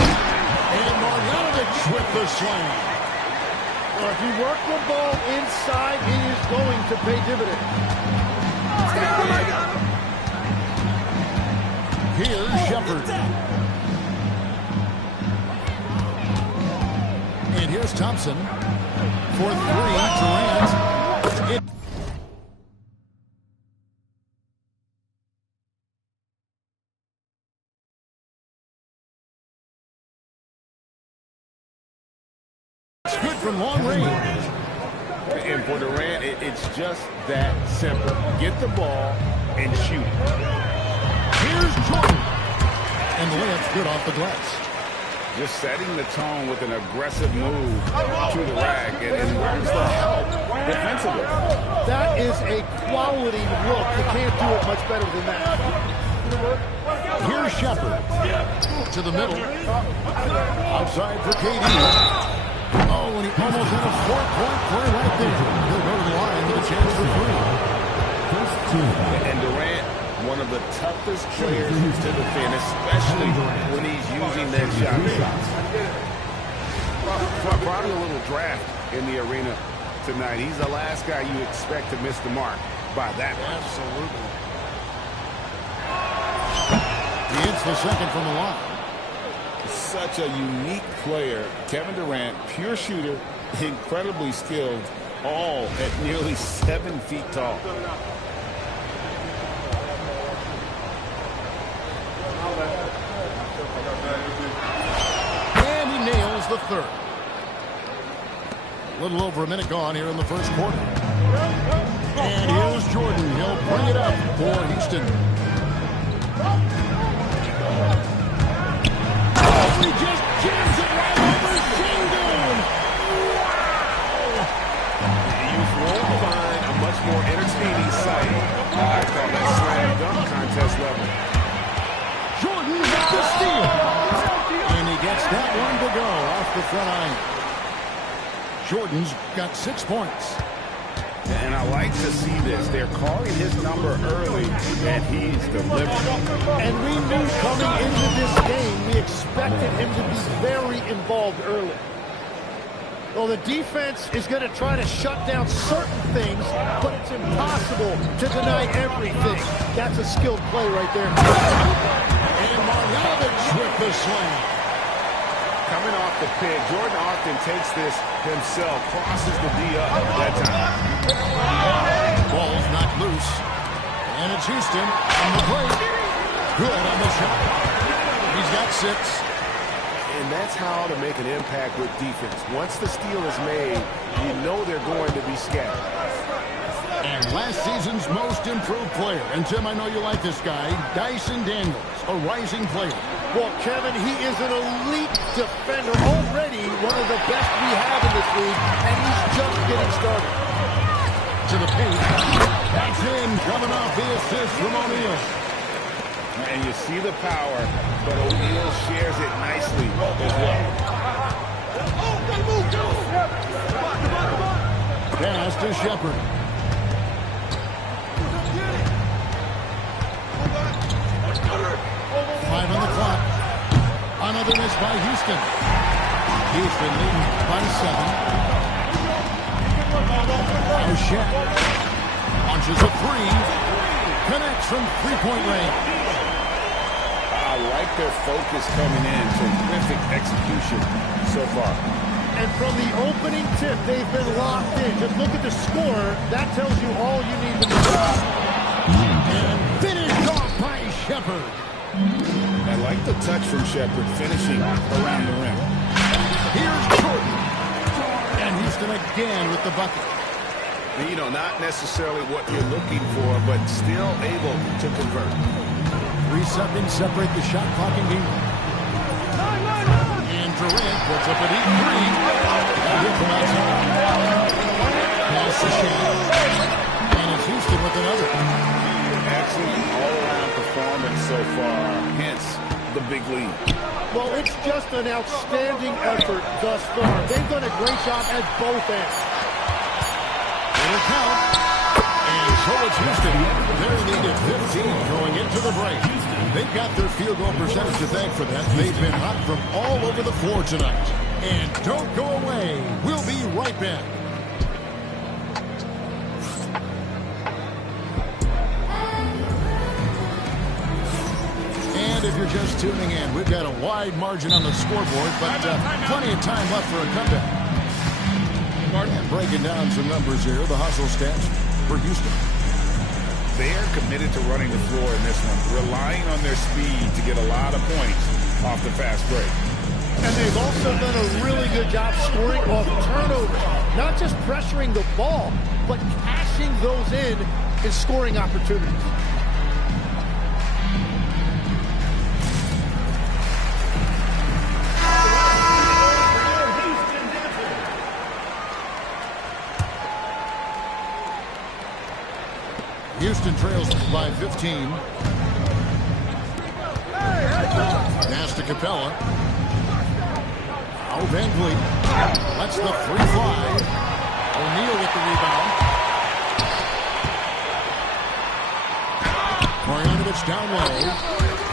And Marjanovic with the slam. Well, if you work the ball inside, it is going to pay dividends. Here's Shepard. And here's Thompson. For three, Durant. It's good from long range. And for Durant, it's just that simple. Get the ball and shoot. Here's Jordan. And the layup's good off the glass. Just setting the tone with an aggressive move to the rack. And where's the help defensively? That is a quality look. You can't do it much better than that. Here's Shepard. To the middle. Outside for KD. Oh, and he almost had a four-point play right there. He'll go to the line with a chance for three. And Durant, one of the toughest players to defend, especially when he's using that shot. Probably a little draft in the arena tonight. He's the last guy you expect to miss the mark by that much. Absolutely. He hits the second from the line. Such a unique player. Kevin Durant, pure shooter, incredibly skilled, all at nearly 7 feet tall. And he nails the third. A little over a minute gone here in the first quarter. And here's Jordan. He'll bring it up for Houston. He just jams it right over Shingun. Wow! You won't find a much more entertaining sight. I call that slam dunk contest level. Jordan with the steal. And he gets that one to go off the front iron. Jordan's got 6 points. And I like to see this. They're calling his number early, and he's delivering. And we knew coming into this game, we expected him to be very involved early. Well, the defense is going to try to shut down certain things, but it's impossible to deny everything. That's a skilled play right there. And Marjanovic with the slam. Coming off the pick, Jordan often takes this himself, crosses the D up that time. Ball's not loose. And it's Houston on the plate. Good on the shot. He's got 6. And that's how to make an impact with defense. Once the steal is made, you know they're going to be scattered. And last season's most improved player. And Tim, I know you like this guy, Dyson Daniels, a rising player. Well, Kevin, he is an elite defender, already one of the best we have in this league, and he's just getting started. To the paint. That's in, coming off the assist from O'Neal. And you see the power, but O'Neal shares it nicely as well. Pass to Shepard. Five on the clock. Another miss by Houston. Houston leading by 7. Now Shaq launches a three. Connects from three-point range. I like their focus coming in. Terrific execution so far. And from the opening tip, they've been locked in. Just look at the score. That tells you all you need to know. And finished off by Shepard. I like the touch from Shepard finishing around the rim. Here's Jordan. And Houston again with the bucket. You know, not necessarily what you're looking for, but still able to convert. 3 seconds separate the shot clock and game. And Durant puts up a deep three. And hit from outside. Pass to Shaq. And it's Houston with another. Excellent all-around performance so far, hence the big lead. Well, it's just an outstanding effort thus far. They've done a great job at both ends. It'll count. And so it's Houston. They're leading 15 going into the break. They've got their field goal percentage to thank for that. They've been hot from all over the floor tonight. And don't go away. We'll be right back. And if you're just tuning in, we've got a wide margin on the scoreboard, but plenty of time left for a comeback. And breaking down some numbers here, the hustle stats for Houston. They are committed to running the floor in this one, relying on their speed to get a lot of points off the fast break. And they've also done a really good job scoring off turnovers. Not just pressuring the ball, but cashing those in scoring opportunities. Houston trails by 15. Pass to Capella. Oh, Van Vliet lets the three fly. O'Neal with the rebound. Marjanovic down low.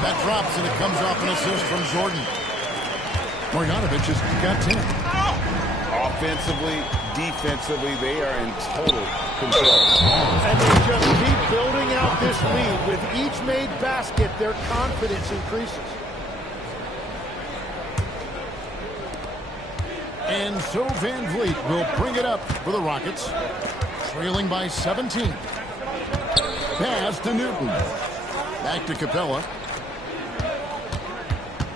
That drops and it comes off an assist from Jordan. Marjanovic has got 10. Offensively, defensively, they are in total control. And they just keep building out this lead. With each made basket, their confidence increases. And so Van Vliet will bring it up for the Rockets. Trailing by 17. Pass to Newton. Back to Capella.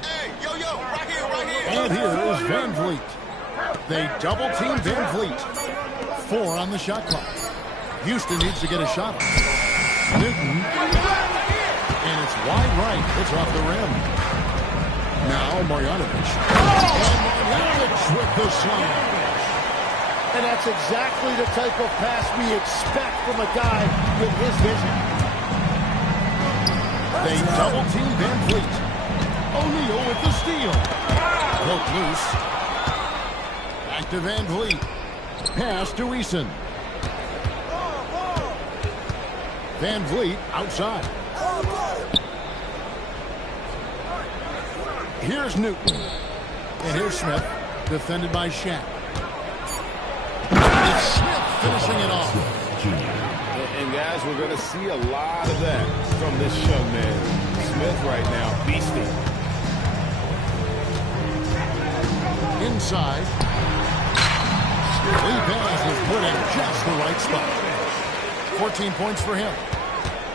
Hey, yo, right here. And here is Van Vliet. They double-team Van Vliet. 4 on the shot clock. Houston needs to get a shot. Newton. And it's wide right. It's off the rim. Now Marjanovic. And Marjanovic with the slam. And that's exactly the type of pass we expect from a guy with his vision. They double-team Van Vliet. O'Neal with the steal. Broke loose. Back to Van Vliet. Pass to Eason. Van Vliet outside. Here's Newton. And here's Smith. Defended by Shaq. It's Smith finishing it off. And guys, we're going to see a lot of that from this young man. Smith right now, beasting. Inside. Lee Bass was put in just the right spot. 14 points for him.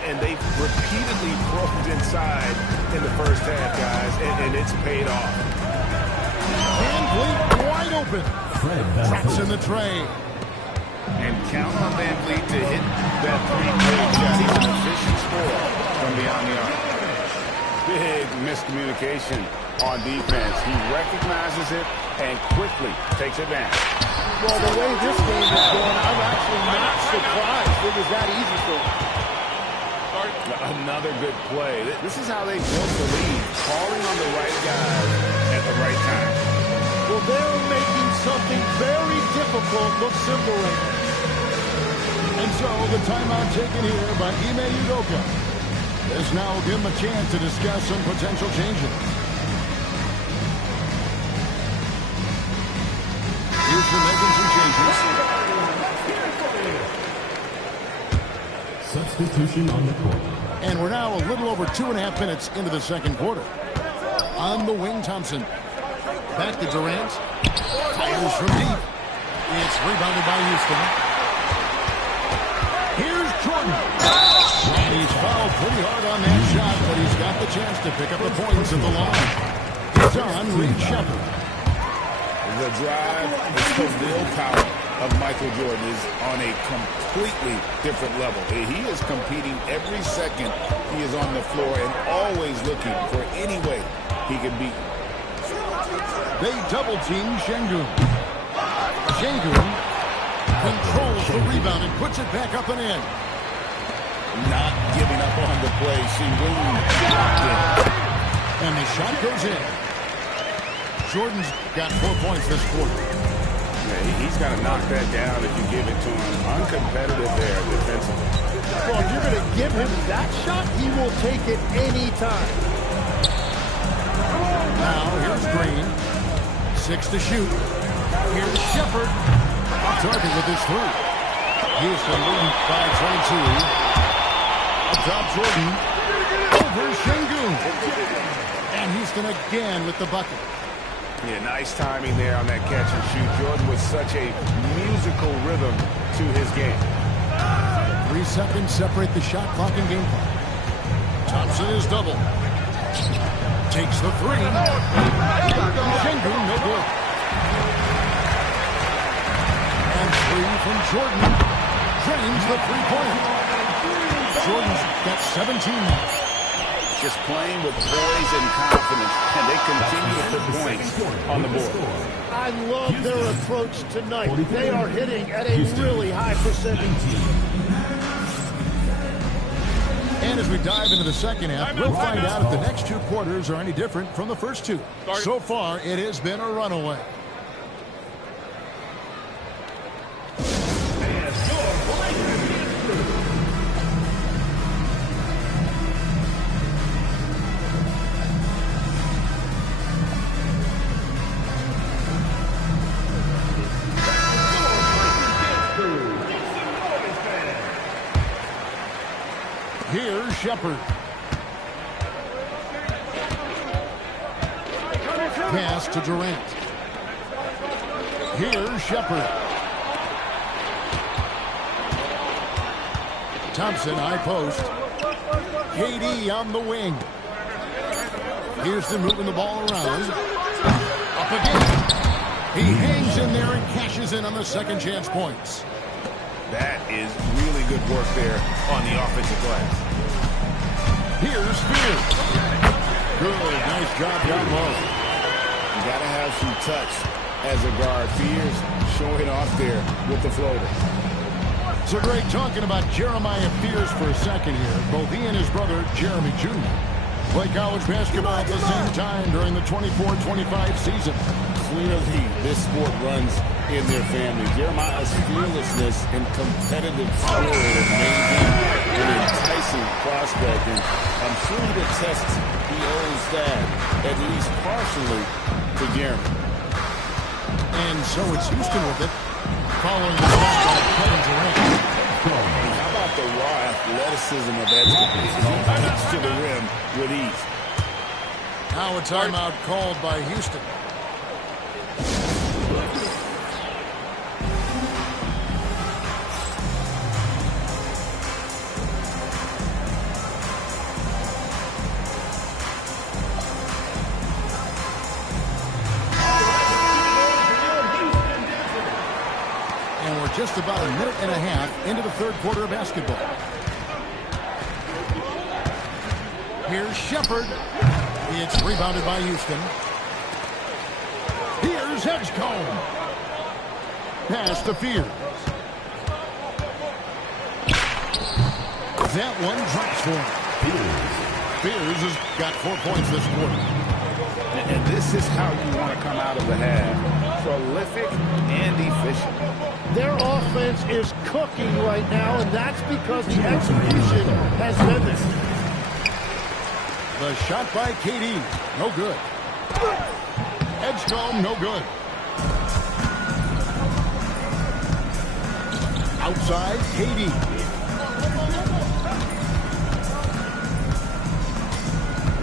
And they've repeatedly probed inside in the first half, guys, and it's paid off. Van Vliet wide open. Traps in the tray. And count on Van Vliet to hit that three-point shot. He's an efficient scorer from beyond the arc. Big miscommunication on defense. He recognizes it and quickly takes advantage. Well, the way this game is going, I'm actually not surprised it was that easy for him. Another good play. This is how they built the lead, calling on the right guys at the right time. Well, they're making something very difficult look simple right now. And so the timeout taken here by Ime Udoka. This now will give him a chance to discuss some potential changes. Houston making some changes. Substitution on the court. And we're now a little over 2.5 minutes into the second quarter. On the wing, Thompson. Back to Durant. Fires from deep. It's rebounded by Houston. Here's Jordan. And he's fouled pretty hard on that shot, but he's got the chance to pick up the points at the line. It's on Reed Shepherd. The drive is the willpower. of Michael Jordan is on a completely different level. He is competing every second he is on the floor and always looking for any way he can beat. They double-team Şengün. Şengün controls the rebound and puts it back up and in. Not giving up on the play. Şengün locked in. And the shot goes in. Jordan's got 4 points this quarter. Yeah, he's got to knock that down if you give it to him. Uncompetitive there defensively. Well, if you're going to give him that shot, he will take it any time. Now, here's Green. 6 to shoot. Here's Shepard. Target with his 3. Houston leading by 22. Up top, Jordan. Over Şengün. And Houston again with the bucket. Yeah, nice timing there on that catch and shoot. Jordan with such a musical rhythm to his game. 3 seconds separate the shot clock and game clock. Thompson is double. Takes the 3. Şengün, no good. And 3 from Jordan. Drains the 3-pointer. Jordan's got 17 now. Just playing with poise and confidence, and they continue to put points on the board. I love their approach tonight. They are hitting at a really high percentage. And as we dive into the second half, we'll find out if the next 2 quarters are any different from the first 2. So far, it has been a runaway. Here's Shepard. Pass to Durant. Here's Shepard. Thompson, high post. KD on the wing. Houston moving the ball around. Up again. He hangs in there and cashes in on the second chance points. That is really good work there on the offensive glass. Here's Spears. Good, nice job down low. You got to have some touch as a guard. Spears showing off there with the floater. So great talking about Jeremiah Spears for a second here. Both he and his brother, Jeremy Jr., play college basketball at the same time during the 24-25 season. Clearly, this sport runs in their family. Jeremiah's fearlessness and competitive spirit have made him an enticing prospect, and I'm sure he attests he owes that, at least partially, to Jeremy. And so it's Houston with it, following the shot by Kevin Durant. How about the raw athleticism of Edson? He gets to the rim with ease. Now a timeout called by Houston. Just about a minute and a half into the third quarter of basketball. Here's Shepard. It's rebounded by Houston. Here's Edgecombe. Pass to Spears. That one drops for him. Spears has got 4 points this quarter. And this is how you want to come out of the half. Prolific and efficient. Their offense is cooking right now, and that's because the execution has been there. The shot by KD, no good. Edgecombe, no good. Outside, KD.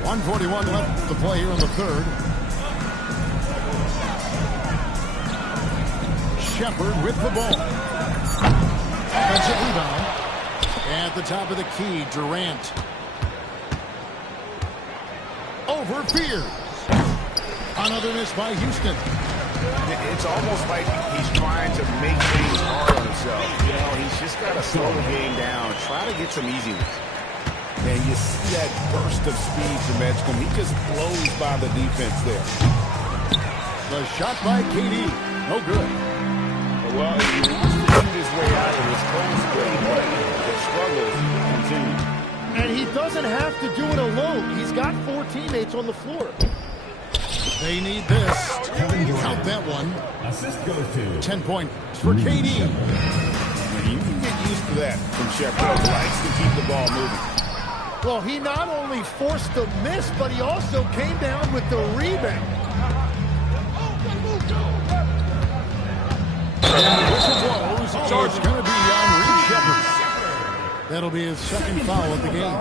.141 left to play here in the third. Shepard with the ball. Offensive rebound. At the top of the key, Durant. Over Spears. Another miss by Houston. It's almost like he's trying to make things hard on himself. You know, he's just got to slow the game down, try to get some easiness. And you see that burst of speed from Edgecombe. He just blows by the defense there. The shot by KD. No good. Well, he wants to shoot his way out of this cold spray, but the struggles continue. And he doesn't have to do it alone. He's got 4 teammates on the floor. They need this. Count that one. Assist goes to 10 points for KD. You can get used to that from Sheffield. Likes to keep the ball moving. Well, he not only forced the miss, but he also came down with the rebound. And the whistle blows. It's going to be on Reed Shepard. That'll be his second foul of the game.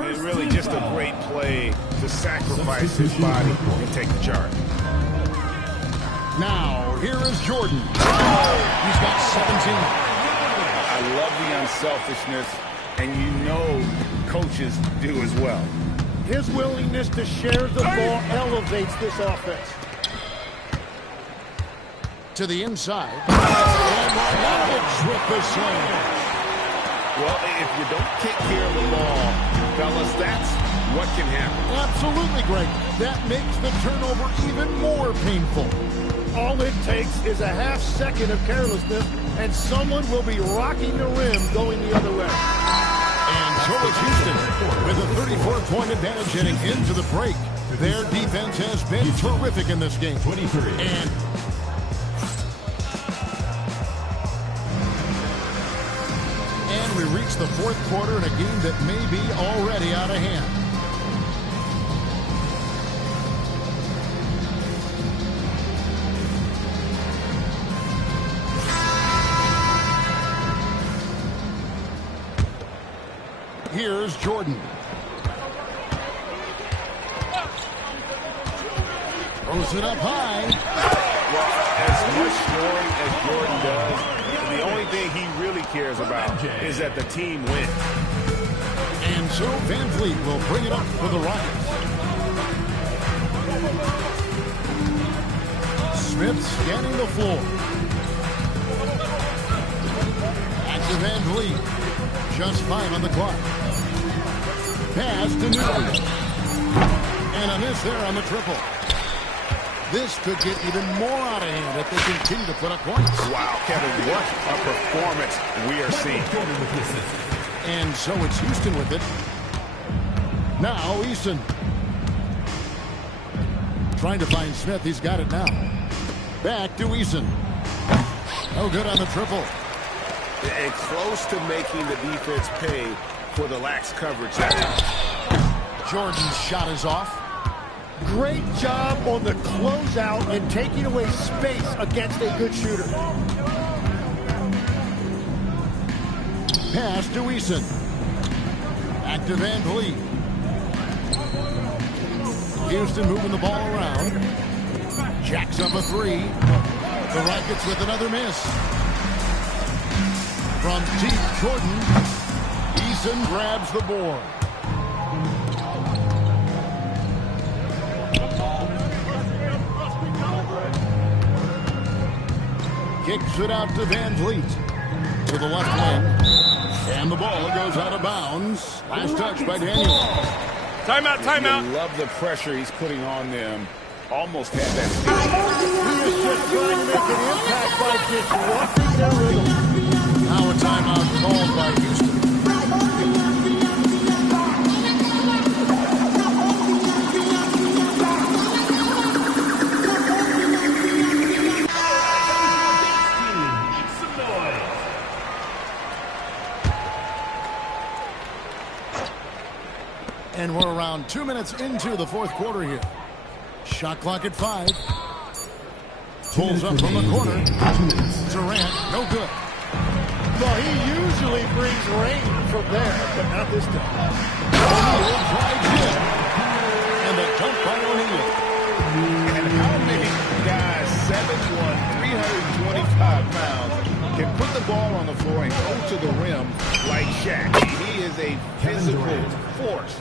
It's really just a great play to sacrifice his body and take the charge. Now, here is Jordan. He's got 17. I love the unselfishness, and you know coaches do as well. His willingness to share the ball elevates this offense. To the inside. And Marjanovic with the slam. Well, if you don't take care of the ball, fellas, that's what can happen. Absolutely, Greg. That makes the turnover even more painful. All it takes is a half second of carelessness, and someone will be rocking the rim going the other way. And so it's Houston with a 34-point advantage heading into the break. Their defense has been terrific in this game. 23. And we reach the fourth quarter in a game that may be already out of hand. Here's Jordan. Throws it up high. Well, as much scoring as Jordan does, the only thing he really cares about is that the team wins. And so Van Vliet will bring it up for the Rockets. Smith scanning the floor. Back to Van Vliet. Just 5 on the clock. Pass to Newton. And a miss there on the triple. This could get even more out of hand if they continue to put up points. Wow, Kevin, what a performance we are seeing. And so it's Houston with it. Now Easton. Trying to find Smith. He's got it now. Back to Easton. No good on the triple. And close to making the defense pay for the lax coverage. Jordan's shot is off. Great job on the closeout and taking away space against a good shooter. Pass to Eason. Back to Van Vliet. Houston moving the ball around. Jacks up a 3. The Rockets with another miss. From deep, Jordan. Eason grabs the board. Kicks it out to Van Vliet. To the left wing. And the ball goes out of bounds. Last touch by Daniel. Timeout, timeout. I love the pressure he's putting on them. Almost had that. He is just trying to make an impact by disrupting their rhythm. Now a timeout called by Houston. And we're around 2 minutes into the fourth quarter here. Shot clock at 5. Pulls up from the corner. Durant, no good. Well, he usually brings rain from there, but not this time. O'Neal drives in. And the dunk by O'Neal. And how many guys, 7'1", 325 pounds, can put the ball on the floor and go to the rim like Shaq? He is a physical force.